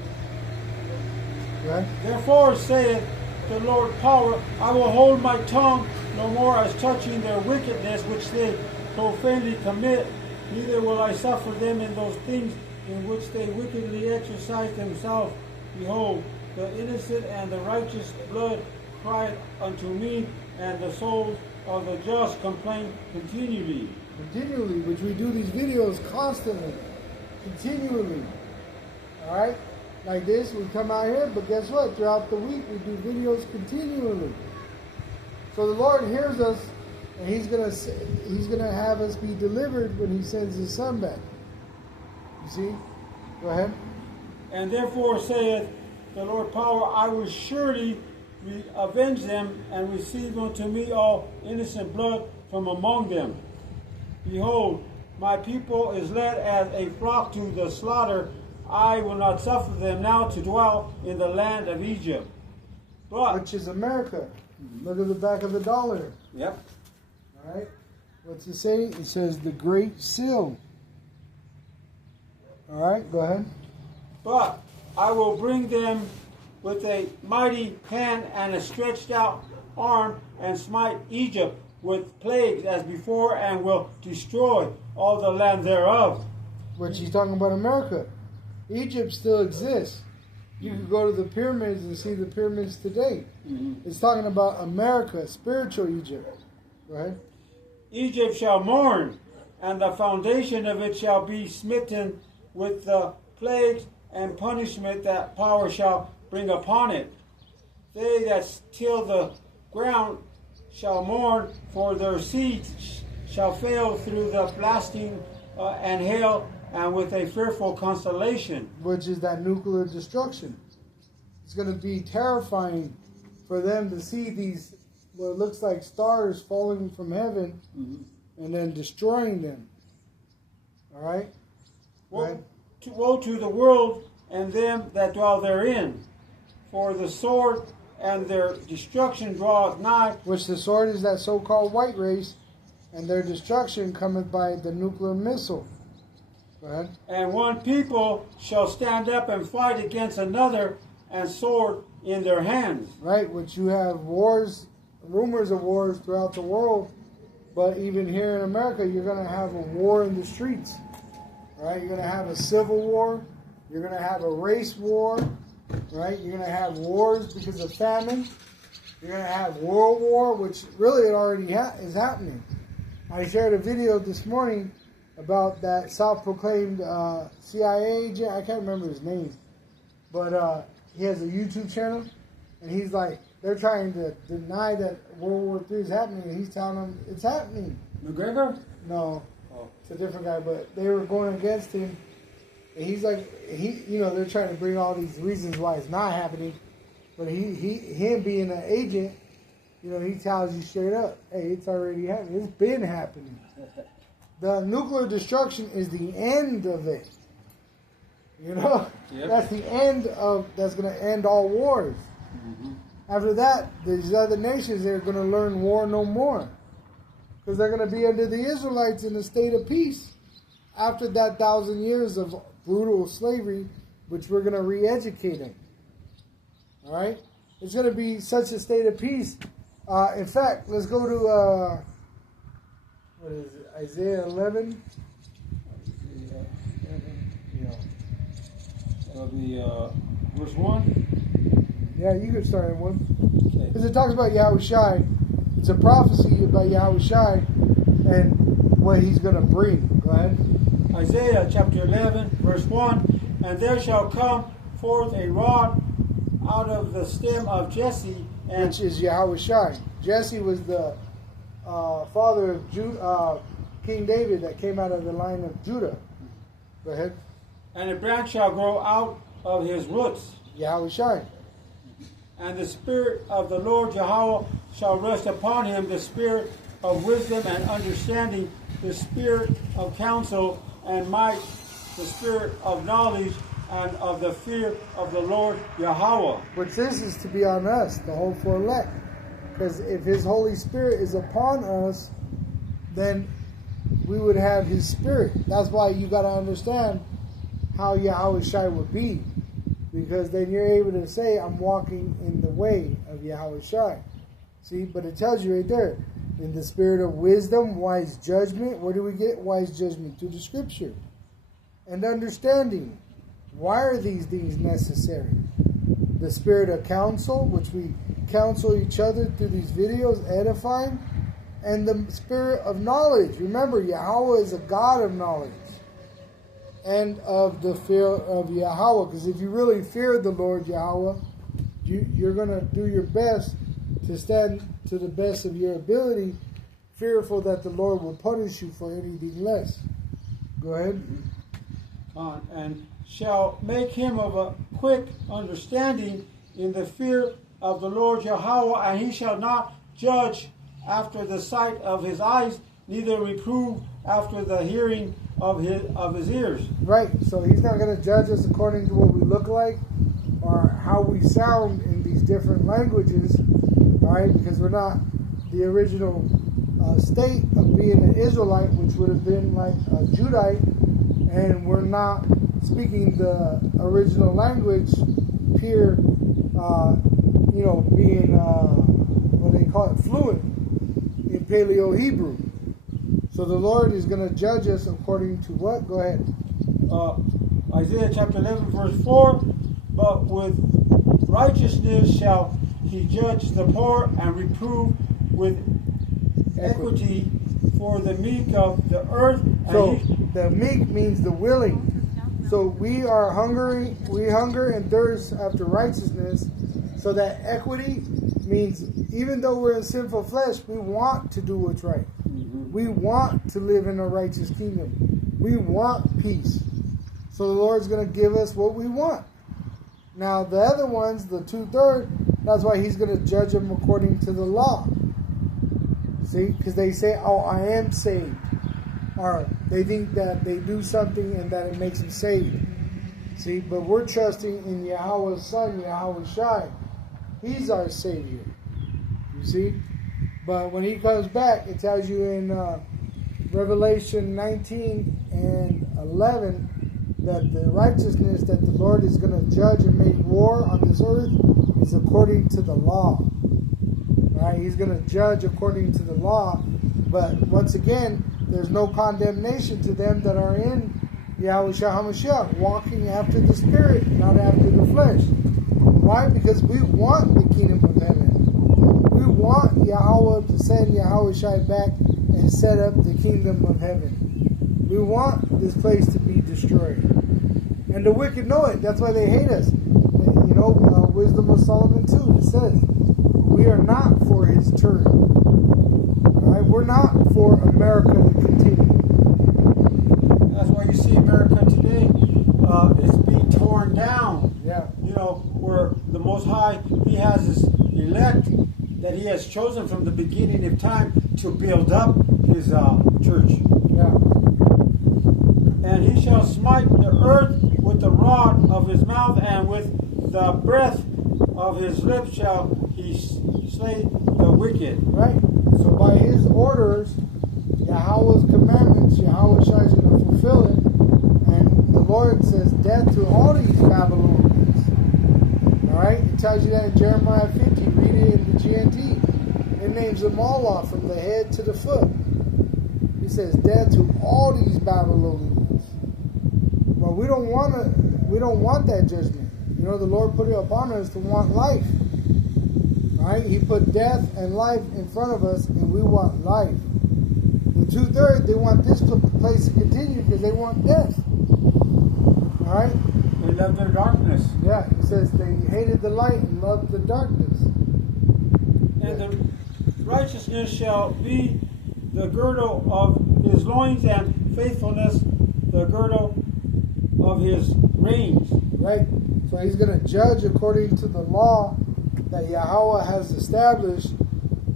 Right? Therefore saith the Lord power, I will hold my tongue no more as touching their wickedness which they profanely commit, neither will I suffer them in those things in which they wickedly exercise themselves. Behold, the innocent and the righteous blood cried unto me, and the souls of the just complain continually. Continually, which we do these videos constantly. Continually. Alright? Like this, we come out here, but guess what? Throughout the week, we do videos continually. So the Lord hears us, and He's gonna have us be delivered when He sends His Son back. You see? Go ahead. And therefore saith the Lord power, I will surely avenge them, and receive unto me all innocent blood from among them. Behold, my people is led as a flock to the slaughter. I will not suffer them now to dwell in the land of Egypt. But, which is America. Look at the back of the dollar. Yep. All right. What's it say? It says the Great Seal. All right. Go ahead. But I will bring them with a mighty hand and a stretched out arm, and smite Egypt with plagues as before, and will destroy all the land thereof. Which he's talking about America. Egypt still exists. You can go to the pyramids and see the pyramids today. Mm-hmm. It's talking about America, spiritual Egypt. Go ahead. Egypt shall mourn, and the foundation of it shall be smitten with the plagues and punishment that power shall bring upon it. They that till the ground shall mourn, for their seeds shall fail through the blasting and hail, and with a fearful constellation. Which is that nuclear destruction. It's going to be terrifying for them to see these, what looks like stars falling from heaven, and then destroying them. All right? Woe to the world and them that dwell therein, for the sword and their destruction draweth nigh. Which the sword is that so-called white race, and their destruction cometh by the nuclear missile. Go ahead. And one people shall stand up and fight against another, and sword in their hands. Right, which you have wars, rumors of wars throughout the world, but even here in America, you're going to have a war in the streets. Right, you're going to have a civil war. You're going to have a race war. Right, you're going to have wars because of famine. You're going to have world war, which really it already is happening. I shared a video this morning about that self-proclaimed CIA agent. I can't remember his name, but he has a YouTube channel, and he's like, they're trying to deny that World War III is happening, and he's telling them it's happening. McGregor? No, it's a different guy, but they were going against him, and he's like, they're trying to bring all these reasons why it's not happening, but him being an agent, he tells you straight up, hey, it's already happening. It's been happening. The nuclear destruction is the end of it. Yep. That's the end that's going to end all wars. Mm-hmm. After that, these other nations, they're going to learn war no more. Because they're going to be under the Israelites in a state of peace. After that 1,000 years of brutal slavery, which we're going to re-educate them. All right? It's going to be such a state of peace. In fact, let's go to, what is it, Isaiah 11. Yeah. That'll be verse 1. Yeah, you could start at 1. Okay. Because it talks about Yahushai. It's a prophecy about Yahushai and what he's going to bring. Go ahead. Isaiah chapter 11, verse 1. And there shall come forth a rod out of the stem of Jesse, and Which is Yahushai. Jesse was the father of King David that came out of the line of Judah. Go ahead. and a branch shall grow out of his roots. Yahushai. And the Spirit of the Lord Yahweh shall rest upon him, the Spirit of wisdom and understanding, the Spirit of counsel and might, the Spirit of knowledge and of the fear of the Lord Yahweh. But this is to be on us, the hopeful elect. Because if His Holy Spirit is upon us, then we would have His Spirit. That's why you got to understand how Yahushai would be. Because then you're able to say, I'm walking in the way of Yahushai. See, but it tells you right there, in the spirit of wisdom, wise judgment. Where do we get wise judgment? Through the Scripture. And understanding. Why are these things necessary? The spirit of counsel, which we counsel each other through these videos, edifying. And the spirit of knowledge. Remember, Yahweh is a God of knowledge. And of the fear of Yahweh. Because if you really fear the Lord Yahweh, you're going to do your best to stand to the best of your ability, fearful that the Lord will punish you for anything less. Go ahead. And shall make him of a quick understanding in the fear of the Lord Yahweh, and he shall not judge after the sight of his eyes, neither reprove after the hearing of his ears. Right. So he's not going to judge us according to what we look like or how we sound in these different languages. All right, because we're not the original state of being an Israelite, which would have been like a Judite, and we're not speaking the original language, pure, being what they call it, fluent in Paleo Hebrew. So the Lord is going to judge us according to what? Go ahead. Isaiah chapter 11, verse 4. But with righteousness shall he judge the poor and reprove with equity for the meek of the earth. So the meek means the willing. So we hunger and thirst after righteousness. So that equity means even though we're in sinful flesh, we want to do what's right. We want to live in a righteous kingdom. We want peace. So the Lord's going to give us what we want. Now the other ones, the 2/3, that's why He's going to judge them according to the law. See, because they say, "Oh, I am saved," or they think that they do something and that it makes them saved. See, but we're trusting in Yahweh's Son, Yahushai. He's our Savior. You see. But when He comes back, it tells you in Revelation 19 and 11 that the righteousness that the Lord is going to judge and make war on this earth is according to the law. Right? He's going to judge according to the law. But once again, there's no condemnation to them that are in Yahushua HaMashiach, walking after the Spirit, not after the flesh. Why? Because we want the kingdom of heaven. We want Yahweh to send Yahushua back and set up the kingdom of heaven. We want this place to be destroyed. And the wicked know it. That's why they hate us. Wisdom of Solomon 2, it says, we are not for His turn. All right? We're not for America to continue. That's why you see America today, it's being torn down. Yeah. Where the Most High, He has His elect that He has chosen from the beginning of time to build up His church. Yeah. And He shall smite the earth with the rod of His mouth, and with the breath of His lips shall He slay the wicked. Right. So by His orders, Yahweh's commandments, Yahushua is going to fulfill it. And the Lord says, death to all these Babylonians. All right? It tells you that in Jeremiah 50. Read it in the GNT. It names them all off from the head to the foot. He says, death to all these Babylonians. But we don't want that judgment. You know, the Lord put it upon us to want life. Right? He put death and life in front of us, and we want life. The 2/3, they want this place to continue because they want death. All right? They love their darkness. Yeah, it says they hated the light and loved the darkness. And the righteousness shall be the girdle of his loins, and faithfulness the girdle of his reins. Right? So he's going to judge according to the law that Yahweh has established,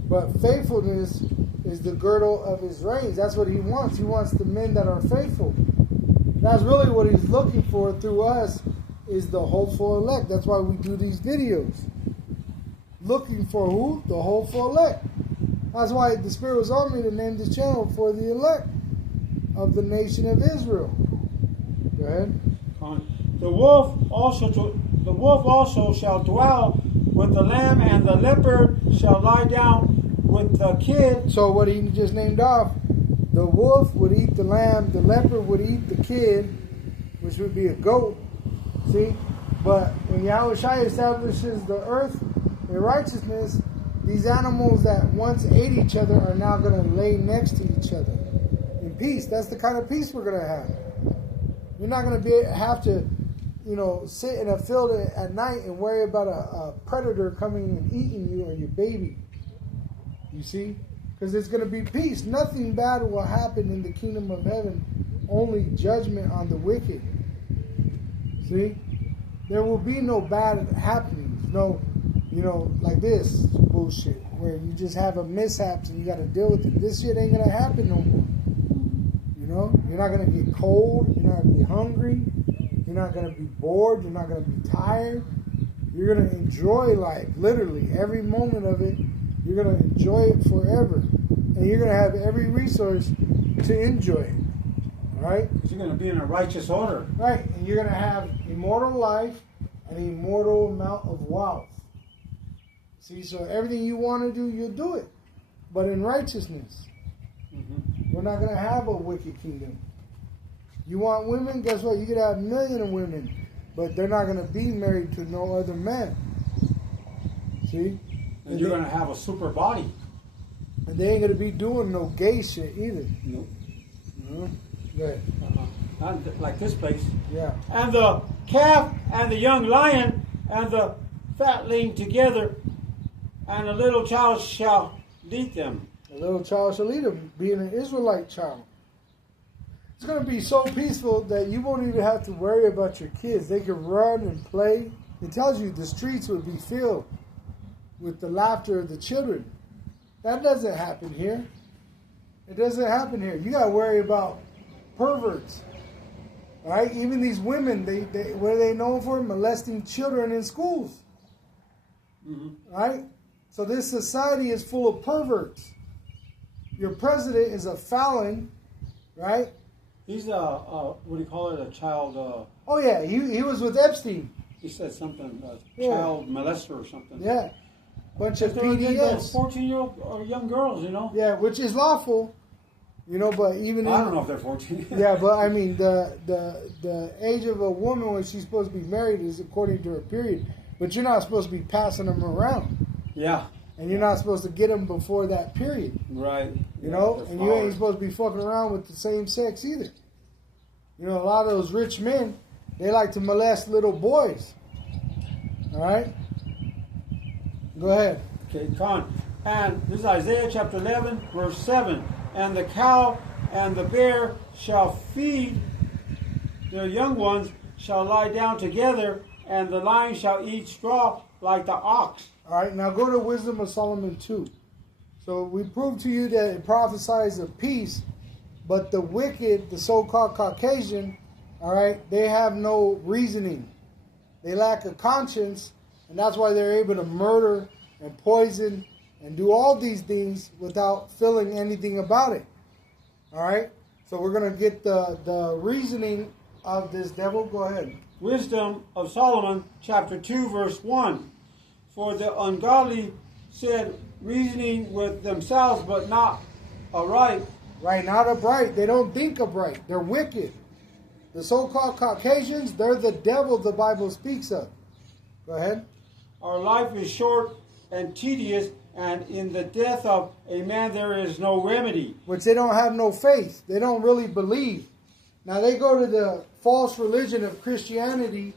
but faithfulness is the girdle of his reins. That's what he wants. He wants the men that are faithful. That's really what he's looking for through us, is the hopeful elect. That's why we do these videos. Looking for who? The hopeful elect. That's why the Spirit was on me to name this channel for the elect of the nation of Israel. Go ahead. The wolf also shall dwell with the lamb, and the leopard shall lie down with the kid. So what he just named off, the wolf would eat the lamb, the leopard would eat the kid, which would be a goat. See? But when Yahushua establishes the earth in righteousness, these animals that once ate each other are now going to lay next to each other in peace. That's the kind of peace we're going to have. You're not going to have to, sit in a field at night and worry about a predator coming and eating you or your baby. You see? Because it's going to be peace. Nothing bad will happen in the kingdom of heaven. Only judgment on the wicked. See? There will be no bad happenings. No, like this bullshit where you just have a mishaps and you got to deal with it. This shit ain't going to happen no more. You're not going to get cold. You're not going to be hungry. You're not going to be bored. You're not going to be tired. You're going to enjoy life, literally. Every moment of it, you're going to enjoy it forever. And you're going to have every resource to enjoy it. All right? You're going to be in a righteous order. Right. And you're going to have immortal life and immortal amount of wealth. See, so everything you want to do, you'll do it. But in righteousness. Mm-hmm. We're not going to have a wicked kingdom. You want women? Guess what? You could have 1 million of women, but they're not going to be married to no other man. See? And you're going to have a super body. And they ain't going to be doing no gay shit either. Nope. Go ahead. Not like this place. Yeah. And the calf and the young lion and the fatling together, and a little child shall lead them. A little child shall lead them, being an Israelite child. It's going to be so peaceful that you won't even have to worry about your kids. They can run and play. It tells you the streets will be filled with the laughter of the children. That doesn't happen here. It doesn't happen here. You got to worry about perverts. All right? Even these women, what are they known for? Molesting children in schools. Mm-hmm. Right? So this society is full of perverts. Your president is a felon, right? He's what do you call it? A child. Oh yeah, he was with Epstein. He said something, child molester or something. Yeah, bunch of PDS. 14-year-old or young girls, Yeah, which is lawful, but even I don't know if they're 14. Yeah, but I mean the age of a woman when she's supposed to be married is according to her period. But you're not supposed to be passing them around. Yeah. And you're not supposed to get them before that period. Right. And you ain't supposed to be fucking around with the same sex either. A lot of those rich men, they like to molest little boys. All right? Go ahead. Okay, Con. And this is Isaiah chapter 11, verse 7. And the cow and the bear shall feed, their young ones shall lie down together, and the lion shall eat straw like the ox. All right, now go to Wisdom of Solomon 2. So we proved to you that it prophesies of peace, but the wicked, the so-called Caucasian, all right, they have no reasoning. They lack a conscience, and that's why they're able to murder and poison and do all these things without feeling anything about it. All right? So we're going to get the reasoning of this devil. Go ahead. Wisdom of Solomon, chapter 2, verse 1. For the ungodly said, reasoning with themselves, but not aright. Right, not upright. They don't think upright. They're wicked. The so-called Caucasians, they're the devil the Bible speaks of. Go ahead. Our life is short and tedious, and in the death of a man there is no remedy. Which they don't have no faith. They don't really believe. Now they go to the false religion of Christianity,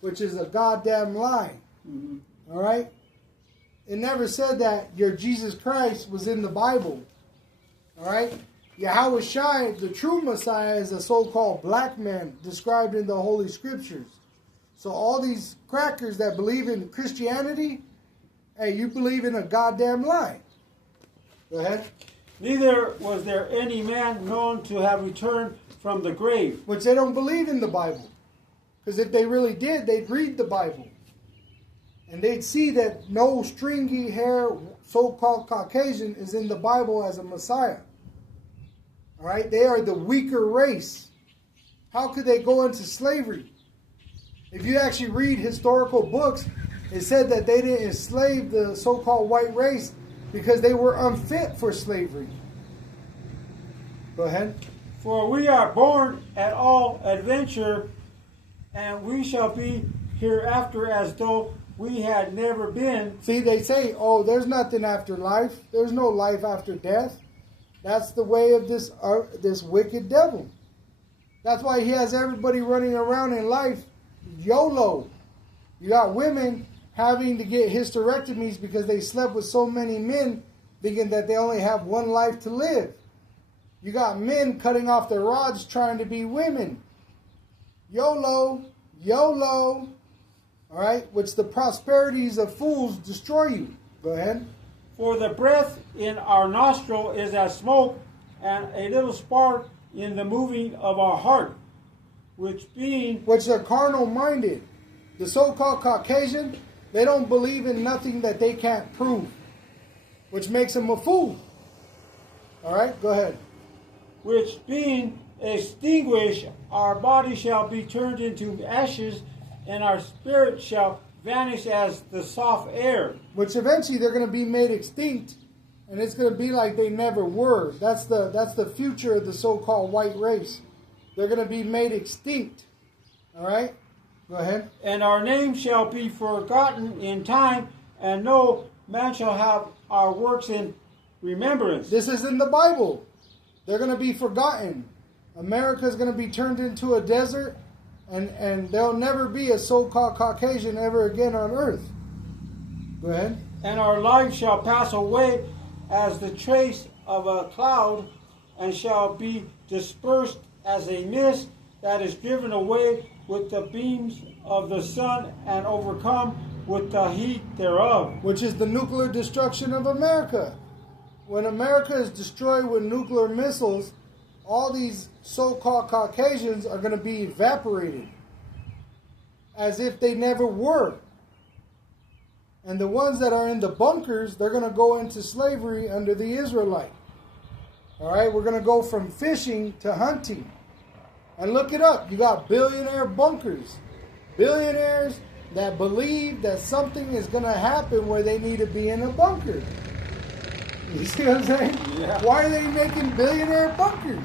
which is a goddamn lie. Mm-hmm. All right? It never said that your Jesus Christ was in the Bible. All right? Yahweh Shai, the true Messiah, is a so-called black man described in the Holy Scriptures. So all these crackers that believe in Christianity, hey, you believe in a goddamn lie. Go ahead. Neither was there any man known to have returned from the grave. Which they don't believe in the Bible. Because if they really did, they'd read the Bible. And they'd see that no stringy hair, so-called Caucasian, is in the Bible as a Messiah. All right? They are the weaker race. How could they go into slavery? If you actually read historical books, it said that they didn't enslave the so-called white race because they were unfit for slavery. Go ahead. For we are born at all adventure, and we shall be hereafter as though we had never been. See, they say, oh, there's nothing after life. There's no life after death. That's the way of this wicked devil. That's why he has everybody running around in life YOLO. You got women having to get hysterectomies because they slept with so many men, thinking that they only have one life to live. You got men cutting off their rods trying to be women. YOLO, YOLO. All right, which the prosperities of fools destroy you. Go ahead. For the breath in our nostril is as smoke, and a little spark in the moving of our heart, which are carnal minded. The so-called Caucasian, they don't believe in nothing that they can't prove, which makes them a fool. All right, go ahead. Which being extinguished, our body shall be turned into ashes, and our spirit shall vanish as the soft air. Which eventually they're going to be made extinct, and it's going to be like they never were. That's the future of the so-called white race. They're going to be made extinct. All right? Go ahead. And our name shall be forgotten in time, and no man shall have our works in remembrance. This is in the Bible. They're going to be forgotten. America is going to be turned into a desert, and there'll never be a so-called Caucasian ever again on earth. Go ahead. And our life shall pass away as the trace of a cloud, and shall be dispersed as a mist that is driven away with the beams of the sun and overcome with the heat thereof. Which is the nuclear destruction of America. When America is destroyed with nuclear missiles, all these so-called Caucasians are going to be evaporated as if they never were. And the ones that are in the bunkers, they're going to go into slavery under the Israelite. All right, we're going to go from fishing to hunting. And look it up. You got billionaire bunkers. Billionaires that believe that something is going to happen where they need to be in a bunker. You see what I'm saying? Yeah. Why are they making billionaire bunkers?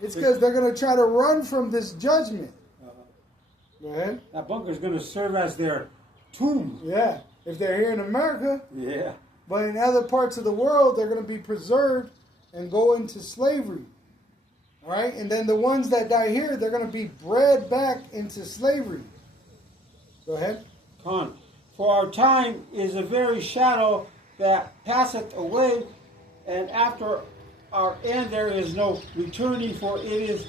It's because they're going to try to run from this judgment. Go ahead. That bunker is going to serve as their tomb. Yeah. If they're here in America. Yeah. But in other parts of the world, they're going to be preserved and go into slavery. All right? And then the ones that die here, they're going to be bred back into slavery. Go ahead. Con. For our time is a very shadow that passeth away, and after our end there is no returning, for it is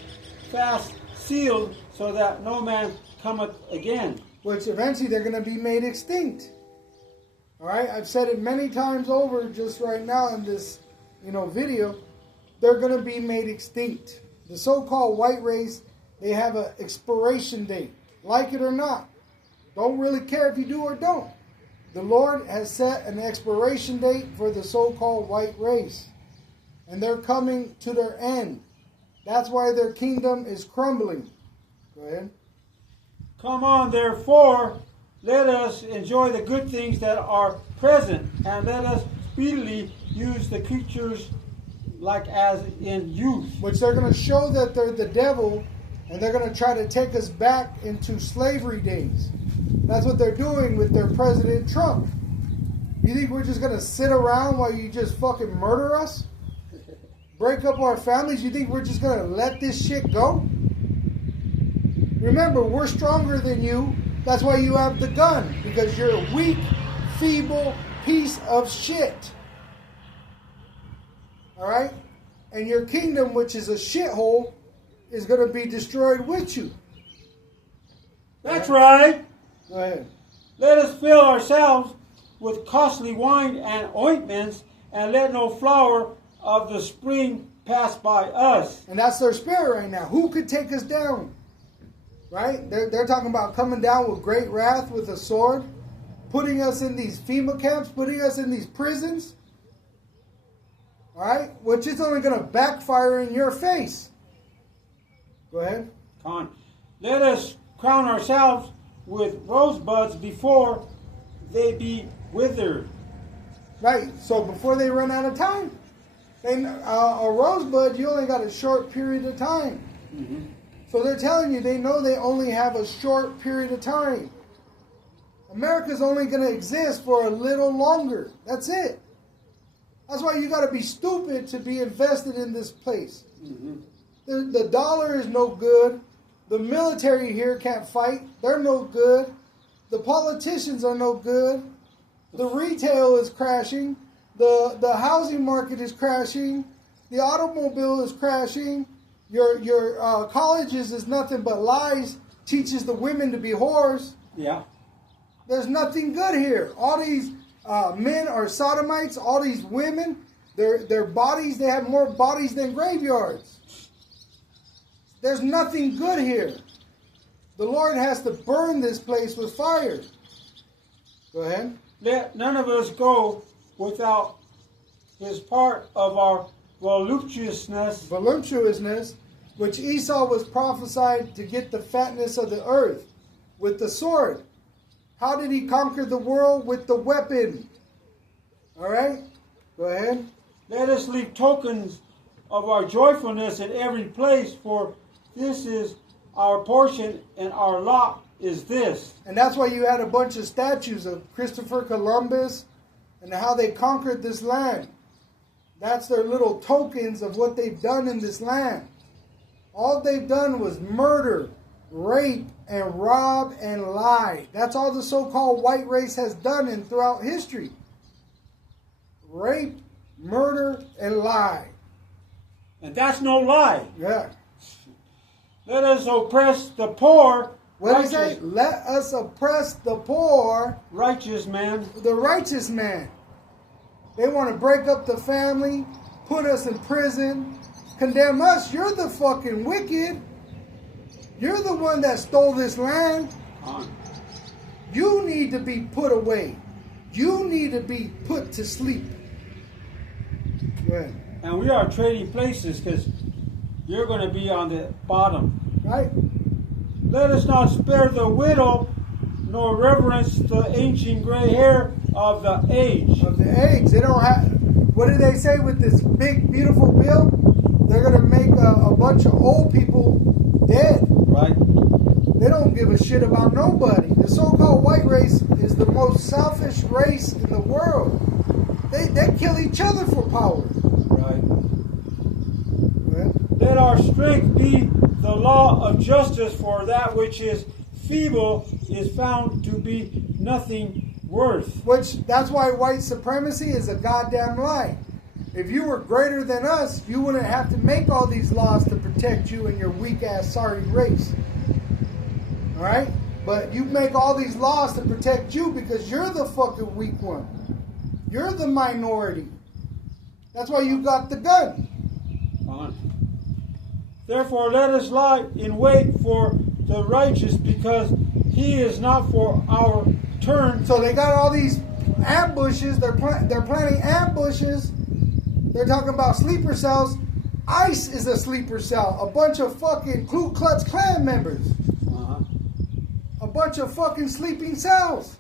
fast sealed, so that no man cometh again. Which eventually they're going to be made extinct. All right? I've said it many times over just right now in this, video. They're going to be made extinct. The so-called white race, they have an expiration date. Like it or not. Don't really care if you do or don't. The Lord has set an expiration date for the so-called white race. And they're coming to their end. That's why their kingdom is crumbling. Go ahead. Come on, therefore, let us enjoy the good things that are present, and let us speedily use the creatures like as in youth. which they're going to show that they're the devil, and they're going to try to take us back into slavery days. That's what they're doing with their President Trump. You think we're just going to sit around while you just fucking murder us? Break up our families? You think we're just going to let this shit go? Remember, we're stronger than you. That's why you have the gun. Because you're a weak, feeble piece of shit. Alright? And your kingdom, which is a shithole, is going to be destroyed with you. That's right. Go ahead. Let us fill ourselves with costly wine and ointments, and let no flower of the spring pass by us. And that's their spirit right now. Who could take us down? Right? They're talking about coming down with great wrath with a sword, putting us in these FEMA camps, putting us in these prisons. Alright? Which is only going to backfire in your face. Go ahead. Let us crown ourselves with rosebuds before they be withered. Right. So before they run out of time. A rosebud, you only got a short period of time. Mm-hmm. So they're telling you they know they only have a short period of time. America's only going to exist for a little longer. That's it. That's why you got to be stupid to be invested in this place. Mm-hmm. The dollar is no good. The military here can't fight. They're no good. The politicians are no good. The retail is crashing. The housing market is crashing. The automobile is crashing. Your colleges is nothing but lies. Teaches the women to be whores. Yeah. There's nothing good here. All these men are sodomites. All these women, their bodies, they have more bodies than graveyards. There's nothing good here. The Lord has to burn this place with fire. Go ahead. Let none of us go without his part of our voluptuousness, which Esau was prophesied to get the fatness of the earth with the sword. How did he conquer the world? With the weapon. All right? Go ahead. Let us leave tokens of our joyfulness in every place, for this is our portion and our lot is this. And that's why you had a bunch of statues of Christopher Columbus and how they conquered this land. That's their little tokens of what they've done in this land. All they've done was murder, rape, and rob and lie. That's all the so-called white race has done throughout history. Rape, murder, and lie. And that's no lie. Yeah. Let us oppress the poor. What does it say? Let us oppress the poor. Righteous man. The righteous man. They want to break up the family, put us in prison, condemn us. You're the fucking wicked. You're the one that stole this land. You need to be put away. You need to be put to sleep. Right. And we are trading places because you're going to be on the bottom. Right. Let us not spare the widow, nor reverence the ancient gray hair of the age. Of the age. They don't have. What do they say with this big, beautiful bill? They're going to make a bunch of old people dead. Right. They don't give a shit about nobody. The so-called white race is the most selfish race in the world. They kill each other for power. Right. Let our strength be the law of justice, for that which is feeble is found to be nothing worth. That's why white supremacy is a goddamn lie. If you were greater than us, you wouldn't have to make all these laws to protect you and your weak-ass sorry race. Alright? But you make all these laws to protect you because you're the fucking weak one. You're the minority. That's why you got the gun. Therefore let us lie in wait for the righteous, because he is not for our turn. So they got all these ambushes. They're planning ambushes. They're talking about sleeper cells. ICE is a sleeper cell. A bunch of fucking Ku Klux Klan members. A bunch of fucking sleeping cells.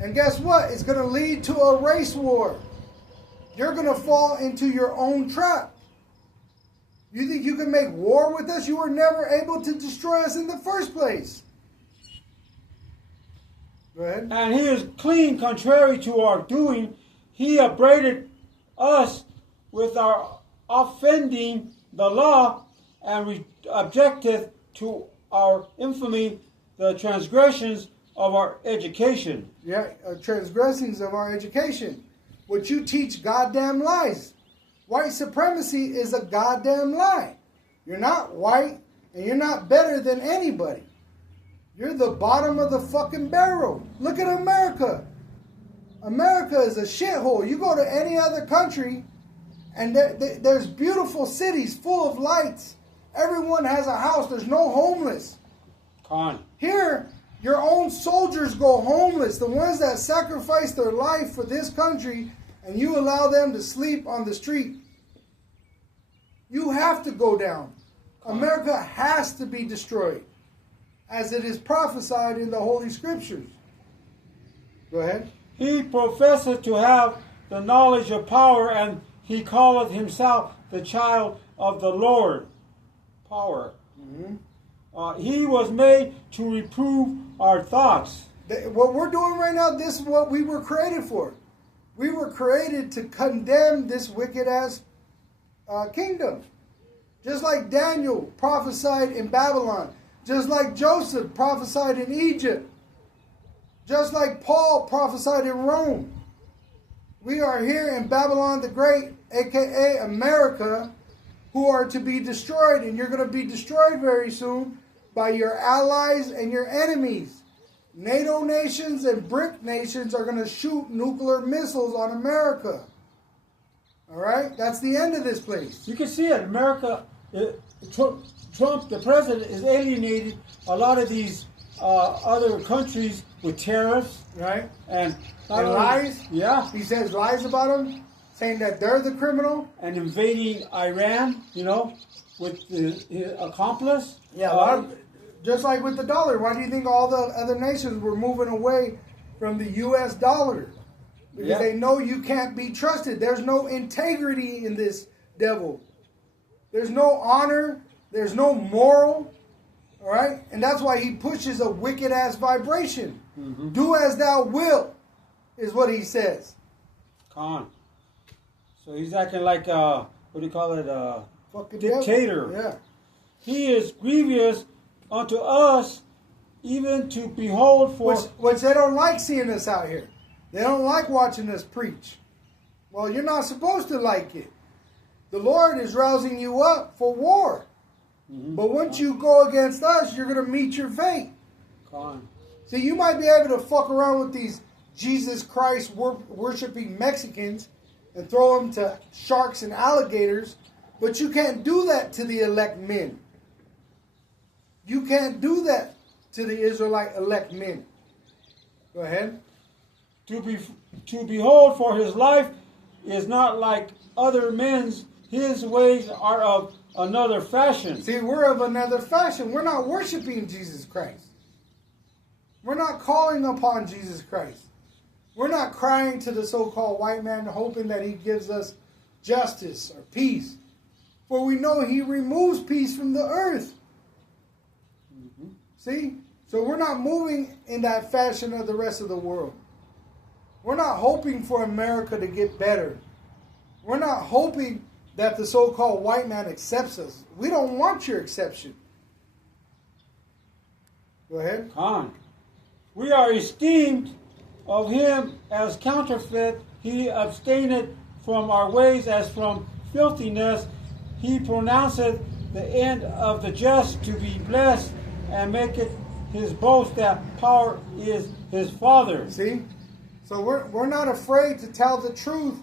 And guess what? It's going to lead to a race war. you're going to fall into your own trap. You think you can make war with us? You were never able to destroy us in the first place. Go ahead. And he is clean contrary to our doing. He upbraided us with our offending the law, and objecteth to our infamy the transgressions of our education. Yeah, transgressings of our education. What you teach goddamn lies. White supremacy is a goddamn lie. You're not white, and you're not better than anybody. You're the bottom of the fucking barrel. Look at America. America is a shithole. You go to any other country, and there's beautiful cities full of lights. Everyone has a house. There's no homeless. Here, your own soldiers go homeless. The ones that sacrifice their life for this country, and you allow them to sleep on the street. You have to go down. America has to be destroyed, as it is prophesied in the Holy Scriptures. Go ahead. He professeth to have the knowledge of power, and he calleth himself the child of the Lord. Power. Mm-hmm. He was made to reprove our thoughts. What we're doing right now, this is what we were created for. We were created to condemn this wicked-ass kingdom. Just like Daniel prophesied in Babylon. Just like Joseph prophesied in Egypt. Just like Paul prophesied in Rome. We are here in Babylon the Great, a.k.a. America, who are to be destroyed. And you're going to be destroyed very soon by your allies and your enemies. NATO nations and BRIC nations are going to shoot nuclear missiles on America. All right? That's the end of this place. You can see it. America, Trump, the president, is alienating a lot of these other countries with tariffs. Right? And lies. Yeah. He says lies about them, saying that they're the criminal. And invading Iran, with his accomplice. Yeah, just like with the dollar. Why do you think all the other nations were moving away from the U.S. dollar? Because they know you can't be trusted. There's no integrity in this devil. There's no honor. There's no moral. All right? And that's why he pushes a wicked-ass vibration. Mm-hmm. Do as thou wilt, is what he says. So he's acting like, what do you call it? Fucking dictator. Devil. Yeah. He is grievous unto us, even to behold for... Which they don't like seeing us out here. They don't like watching us preach. Well, you're not supposed to like it. The Lord is rousing you up for war. Mm-hmm. But once you go against us, you're going to meet your fate. See, you might be able to fuck around with these Jesus Christ worshiping Mexicans and throw them to sharks and alligators, but you can't do that to the elect men. You can't do that to the Israelite elect men. Go ahead. To behold for his life is not like other men's. His ways are of another fashion. See, we're of another fashion. We're not worshiping Jesus Christ. We're not calling upon Jesus Christ. We're not crying to the so-called white man hoping that he gives us justice or peace. For we know he removes peace from the earth. Mm-hmm. See? So we're not moving in that fashion of the rest of the world. We're not hoping for America to get better. We're not hoping that the so-called white man accepts us. We don't want your exception. Go ahead. We are esteemed of him as counterfeit. He abstaineth from our ways as from filthiness. He pronounceth the end of the just to be blessed, and maketh his boast that power is his Father. See? So we're not afraid to tell the truth,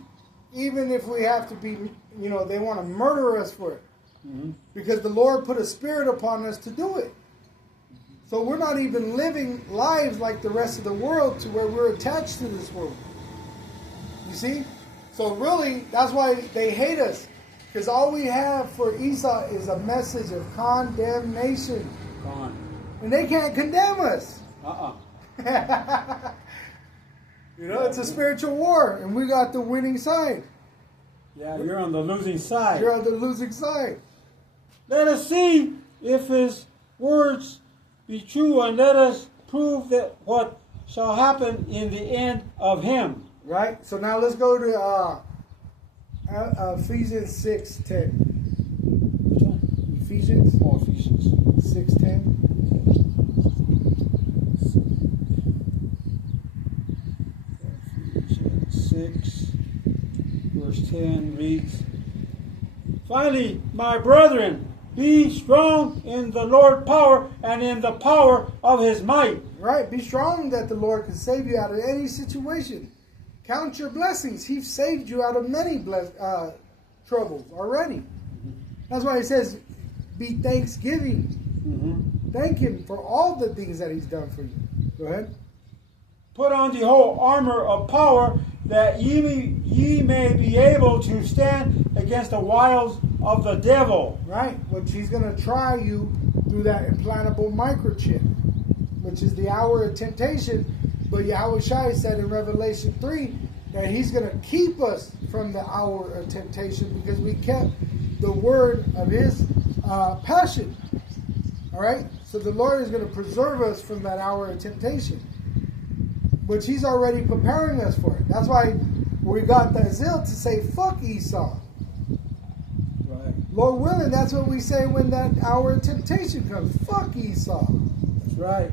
even if we have to be, they want to murder us for it. Mm-hmm. Because the Lord put a spirit upon us to do it. So we're not even living lives like the rest of the world to where we're attached to this world. You see? So really, that's why they hate us. Because all we have for Esau is a message of condemnation. And they can't condemn us. It's a spiritual war, and we got the winning side. Yeah, you're on the losing side. You're on the losing side. Let us see if his words be true, and let us prove that what shall happen in the end of him. Right? So now let's go to Ephesians 6:10. Which one? Ephesians Oh, Ephesians. 6:10. Ephesians 6, verse 10 reads, Finally, my brethren, be strong in the Lord's power and in the power of his might. Right? Be strong that the Lord can save you out of any situation. Count your blessings. He's saved you out of many troubles already. That's why he says, be thanksgiving. Thank him for all the things that he's done for you. Go ahead. Put on the whole armor of power, that ye may be able to stand against the wiles of the devil. Right? Which he's going to try you through that implantable microchip, which is the hour of temptation. But Yahweh Shai said in Revelation 3 that he's going to keep us from the hour of temptation because we kept the word of his passion. All right? So the Lord is going to preserve us from that hour of temptation, which he's already preparing us for it. That's why we got that zeal to say, fuck Esau. Right. Lord willing, that's what we say when that hour of temptation comes. Fuck Esau. That's right.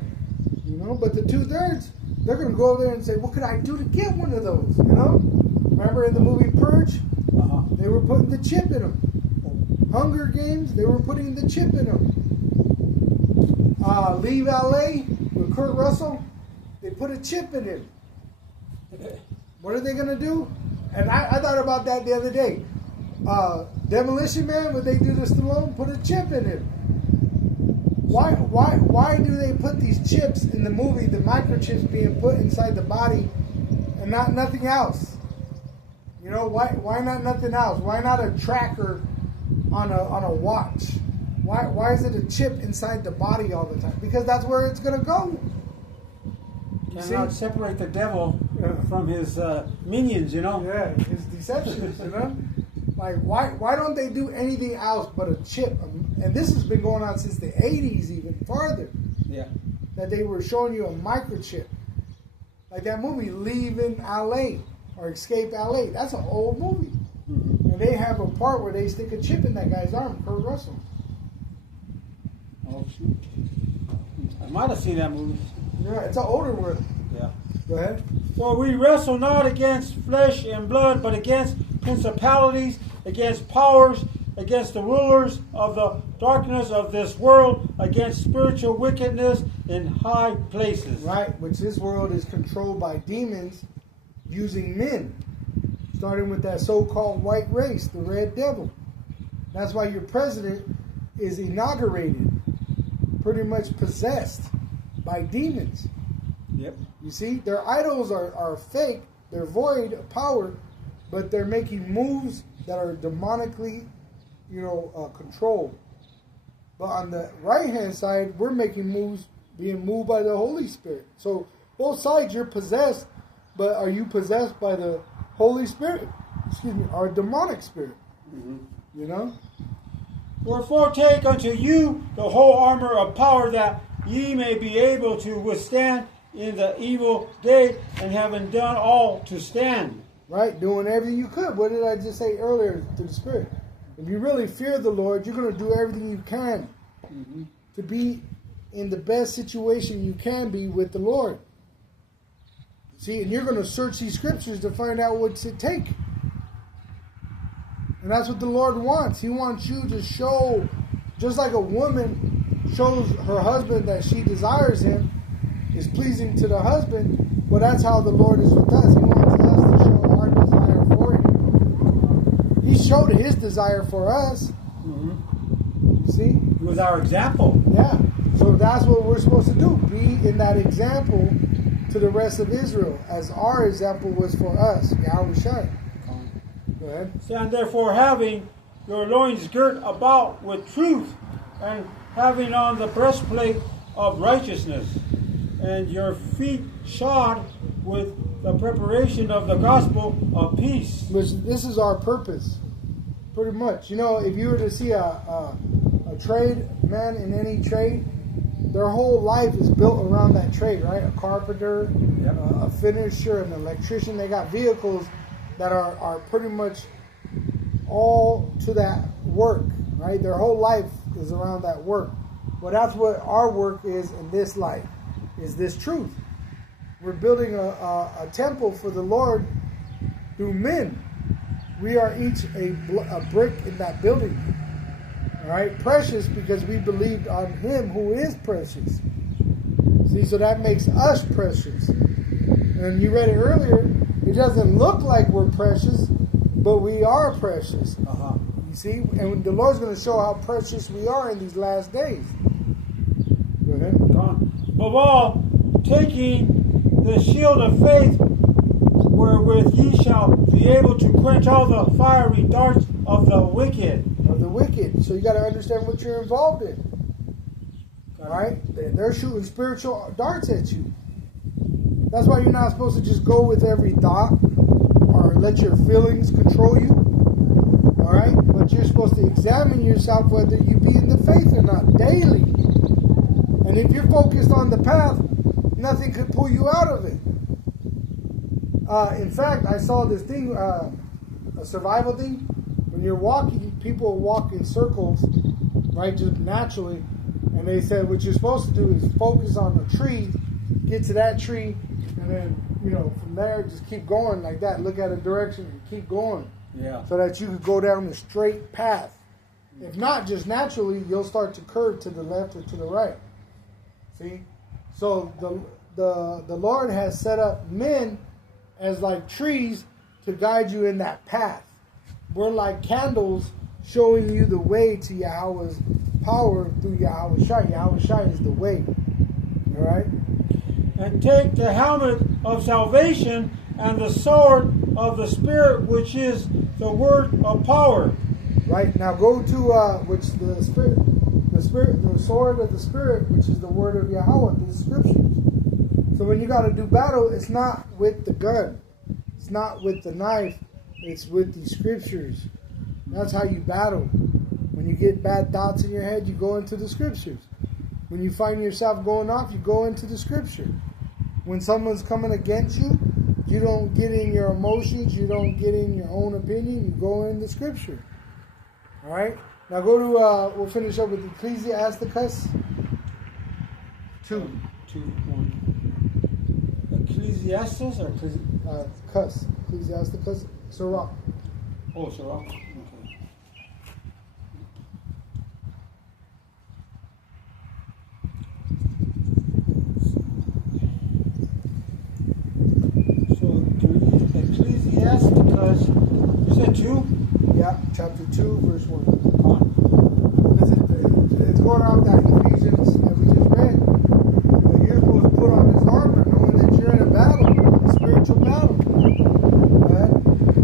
You know, but the 2/3, they're going to go over there and say, what could I do to get one of those? You know? Remember in the movie Purge? They were putting the chip in them. Hunger Games, they were putting the chip in them. Leave LA with Kurt Russell, they put a chip in him. What are they going to do? And I thought about that the other day. Demolition Man, what they do to Stallone, put a chip in him. Why do they put these chips in the movie, the microchips being put inside the body and not nothing else? You know, why not nothing else? Why not a tracker on a watch? Why is it a chip inside the body all the time? Because that's where it's going to go. Cannot separate the devil from his minions, you know? Yeah, his deceptions, you know? Like, why don't they do anything else but a chip? And this has been going on since the 80s, even farther. Yeah. That they were showing you a microchip. Like that movie, Leaving LA, or Escape LA. That's an old movie. And they have a part where they stick a chip in that guy's arm, Kurt Russell. Oh, shoot. I might have seen that movie. Yeah, it's an older one. Yeah. Go ahead. For we wrestle not against flesh and blood, but against principalities, against powers, against the rulers of the darkness of this world, against spiritual wickedness in high places. Right, which this world is controlled by demons using men. Starting with that so-called white race, the red devil. That's why your president is inaugurated, pretty much possessed by demons. Yep. You see, their idols are fake, they're void of power, but they're making moves that are demonically, controlled. But on the right-hand side, we're making moves, being moved by the Holy Spirit. So both sides, you're possessed, but are you possessed by the Holy Spirit? Or a demonic spirit? You know? Wherefore take unto you the whole armor of power, that ye may be able to withstand in the evil day, and having done all to stand. Right? Doing everything you could. What did I just say earlier to the Spirit? If you really fear the Lord, you're going to do everything you can to be in the best situation you can be with the Lord. See, and you're going to search these scriptures to find out what's it take. And that's what the Lord wants. He wants you to show, just like a woman shows her husband that she desires him, is pleasing to the husband. Well, that's how the Lord is with us. He wants us to show our desire for him. He showed his desire for us. See? It was our example. Yeah. So that's what we're supposed to do. Be in that example to the rest of Israel, as our example was for us. Yahweh Shai. Go ahead. Stand therefore, having your loins girt about with truth, and having on the breastplate of righteousness, and your feet shod with the preparation of the gospel of peace. Which this is our purpose, pretty much. You know, if you were to see a trade man in any trade, their whole life is built around that trade, right? A carpenter, Yep. a finisher, an electrician. They got vehicles that are pretty much all to that work, right? Their whole life is around that work. Well, that's what our work is in this life, is this truth. We're building a temple for the Lord through men. We are each a brick in that building. All right? Precious because we believed on Him who is precious. See, so that makes us precious. And you read it earlier. It doesn't look like we're precious, but we are precious. Uh-huh. You see? And the Lord's going to show how precious we are in these last days. Go ahead. Above all, taking the shield of faith, wherewith ye shall be able to quench all the fiery darts of the wicked. Of the wicked. So you got to understand what you're involved in. All right? They're shooting spiritual darts at you. That's why you're not supposed to just go with every thought or let your feelings control you. All right? But you're supposed to examine yourself whether you be in the faith or not daily. And if you're focused on the path, nothing could pull you out of it. In fact, I saw this thing, a survival thing. When you're walking, people walk in circles, right, just naturally. And they said what you're supposed to do is focus on a tree, get to that tree, and then, you know, from there, just keep going like that. Look at a direction and keep going. Yeah. So that you could go down the straight path. If not, just naturally, you'll start to curve to the left or to the right. See? So the Lord has set up men as like trees to guide you in that path. We're like candles showing you the way to Yahweh's power through Yahweh Shai. Yahweh Shai is the way. All right? And take the helmet of salvation and the sword of the Spirit, which is the word of power. Right? Now go to the sword of the Spirit, which is the word of Yahweh, the scriptures. So when you got to do battle, it's not with the gun. It's not with the knife. It's with the scriptures. That's how you battle. When you get bad thoughts in your head, you go into the scriptures. When you find yourself going off, you go into the scripture. When someone's coming against you, you don't get in your emotions. You don't get in your own opinion. You go in the scripture. All right? Now go to, we'll finish up with Ecclesiasticus 2. 2:1. Ecclesiastes or Ecclesiasticus, Sirach. Oh, Sirach. Okay. So Ecclesiasticus, you said 2? Yeah, chapter 2, verse 1. On. It's going off that Ephesians that we just read. You're supposed to put on this armor knowing that you're in a battle, a spiritual battle. Right?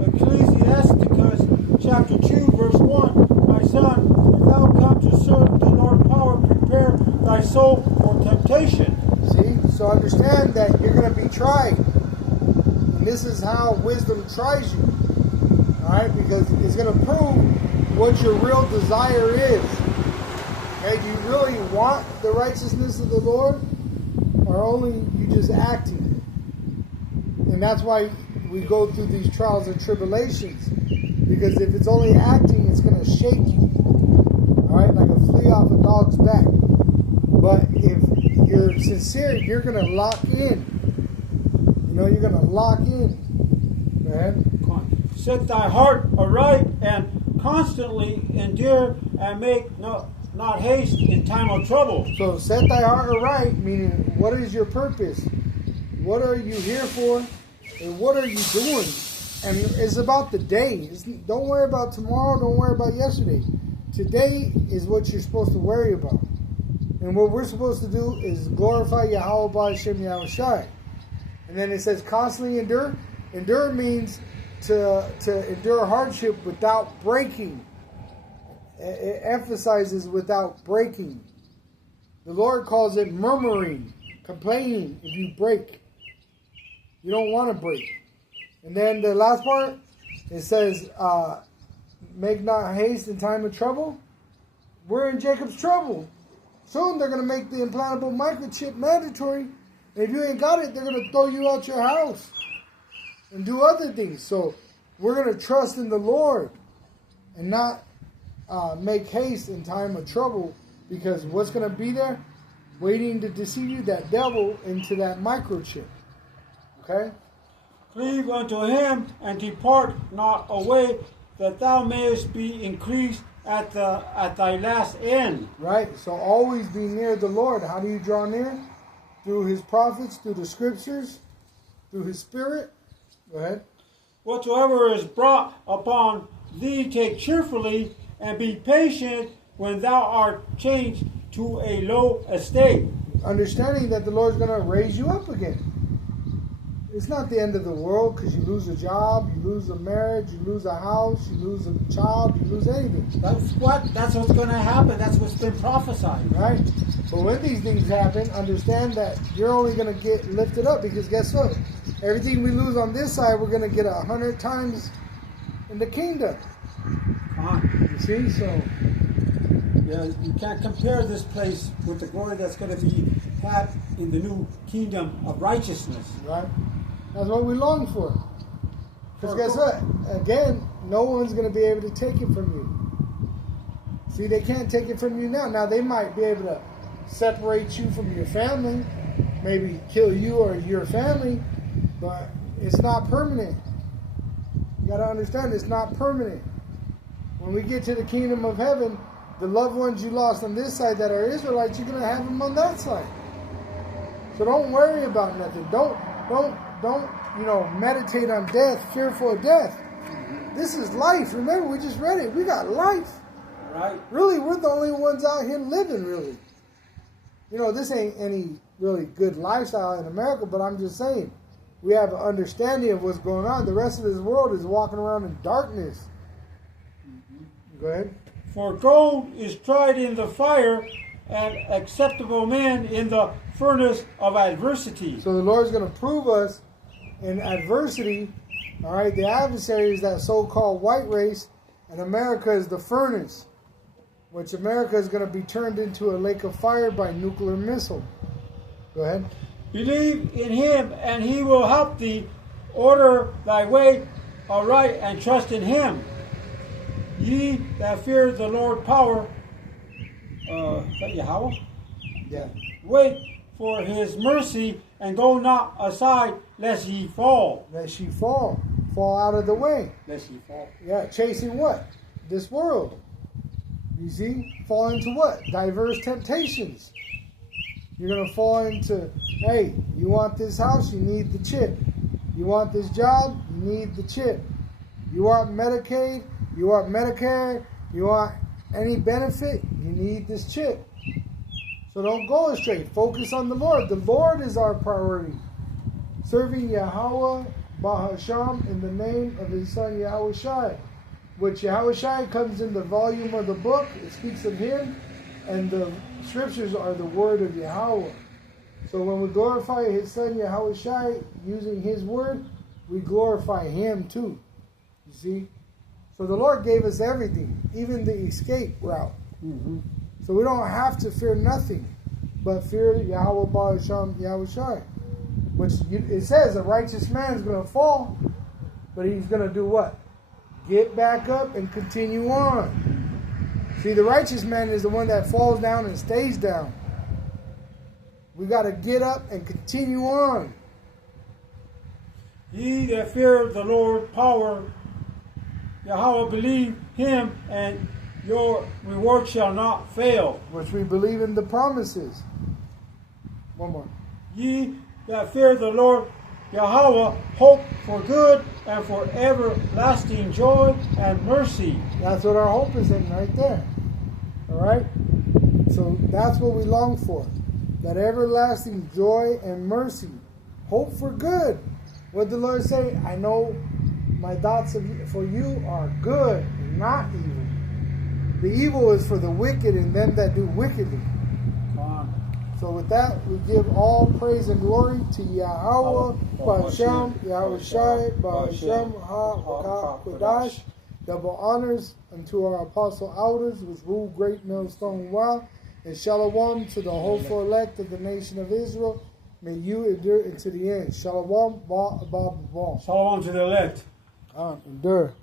Ecclesiasticus chapter 2, verse 1. My son, if thou come to serve the Lord power, prepare thy soul for temptation. See? So understand that you're going to be tried. And this is how wisdom tries you. Alright? Because it's going to prove what your real desire is. Okay? Do you really want the righteousness of the Lord? Or only you just acting? And that's why we go through these trials and tribulations. Because if it's only acting, it's going to shake you. Alright? Like a flea off a dog's back. But if you're sincere, you're going to lock in. You know, you're going to lock in. Go ahead. Set thy heart aright and constantly endure and make not haste in time of trouble. So set thy heart aright, meaning what is your purpose? What are you here for? And what are you doing? And it's about the day. Don't worry about tomorrow. Don't worry about yesterday. Today is what you're supposed to worry about. And what we're supposed to do is glorify Yahweh B'Hashem Yahweh Shai. And then it says constantly endure. Endure means to endure hardship without breaking. It emphasizes without breaking. The Lord calls it murmuring, complaining if you break. You don't want to break. And then the last part, it says, make not haste in time of trouble. We're in Jacob's trouble. Soon they're going to make the implantable microchip mandatory. And if you ain't got it, they're going to throw you out your house and do other things. So we're going to trust in the Lord and not make haste in time of trouble, because what's going to be there waiting to deceive you? That devil into that microchip. Okay? Cleave unto him and depart not away, that thou mayest be increased at thy last end. Right? So always be near the Lord. How do you draw near? Through his prophets, through the scriptures, through his spirit. Go ahead. Whatsoever is brought upon thee, take cheerfully, and be patient when thou art changed to a low estate. Understanding that the Lord's going to raise you up again. It's not the end of the world because you lose a job, you lose a marriage, you lose a house, you lose a child, you lose anything. That's what's going to happen. That's what's been prophesied. Right? But when these things happen, understand that you're only going to get lifted up, because guess what? Everything we lose on this side, we're going to get 100 times in the kingdom. You see? So, yeah, you can't compare this place with the glory that's going to be had in the new kingdom of righteousness. Right? That's what we long for. Because guess what? Again, no one's going to be able to take it from you. See, they can't take it from you now. Now, they might be able to separate you from your family, maybe kill you or your family, but it's not permanent. You got to understand, it's not permanent. When we get to the kingdom of heaven, the loved ones you lost on this side that are Israelites, you're going to have them on that side. So don't worry about nothing. Don't meditate on death, fearful of death. This is life. Remember, we just read it. We got life. Right. Really, we're the only ones out here living, really. This ain't any really good lifestyle in America, but I'm just saying, we have an understanding of what's going on. The rest of this world is walking around in darkness. Go ahead. For gold is tried in the fire, and acceptable men in the furnace of adversity. So the Lord's going to prove us in adversity. All right, the adversary is that so-called white race, and America is the furnace, which America is going to be turned into a lake of fire by nuclear missile. Go ahead. Believe in him, and he will help thee. Order thy way aright, and trust in him. Ye that fear the Lord power, is that Yahweh? Yeah. Wait for his mercy, and go not aside, lest ye fall. Lest ye fall. Fall out of the way. Lest ye fall. Yeah, chasing what? This world. You see? Fall into what? Diverse temptations. You're going to fall into, hey, you want this house? You need the chip. You want this job? You need the chip. You want Medicaid? You want Medicare? You want any benefit? You need this chip. So don't go astray. Focus on the Lord. The Lord is our priority. Serving Yahweh Bahasham in the name of his son Yahweh Shai. Which Yahweh Shai comes in the volume of the book. It speaks of him. And the scriptures are the word of Yahweh. So when we glorify his son Yahweh Shai using his word, we glorify him too. You see? So the Lord gave us everything, even the escape route. Mm-hmm. So we don't have to fear nothing, but fear Yahweh Ba'asham Yahweh Shai. Which it says a righteous man is going to fall, but he's going to do what? Get back up and continue on. See, the righteous man is the one that falls down and stays down. We got to get up and continue on. Ye that fear the Lord power, Yahweh, believe him, and your reward shall not fail. Which we believe in the promises. One more. Ye that fear the Lord, Yahweh, hope for good and for everlasting joy and mercy. That's what our hope is in right there. All right? So that's what we long for. That everlasting joy and mercy. Hope for good. What did the Lord say? I know my thoughts for you are good and not evil. The evil is for the wicked and them that do wickedly. So with that, we give all praise and glory to Yahweh, Ba'ashem, Yahweh Shai, Ba'ashem, HaKadosh. Double honors unto our apostle elders, which rule Great Millstone Well, and shalom to the hopeful elect of the nation of Israel. May you endure into the end. Shalom, ba, ba, ba. Shalom to the elect. Endure.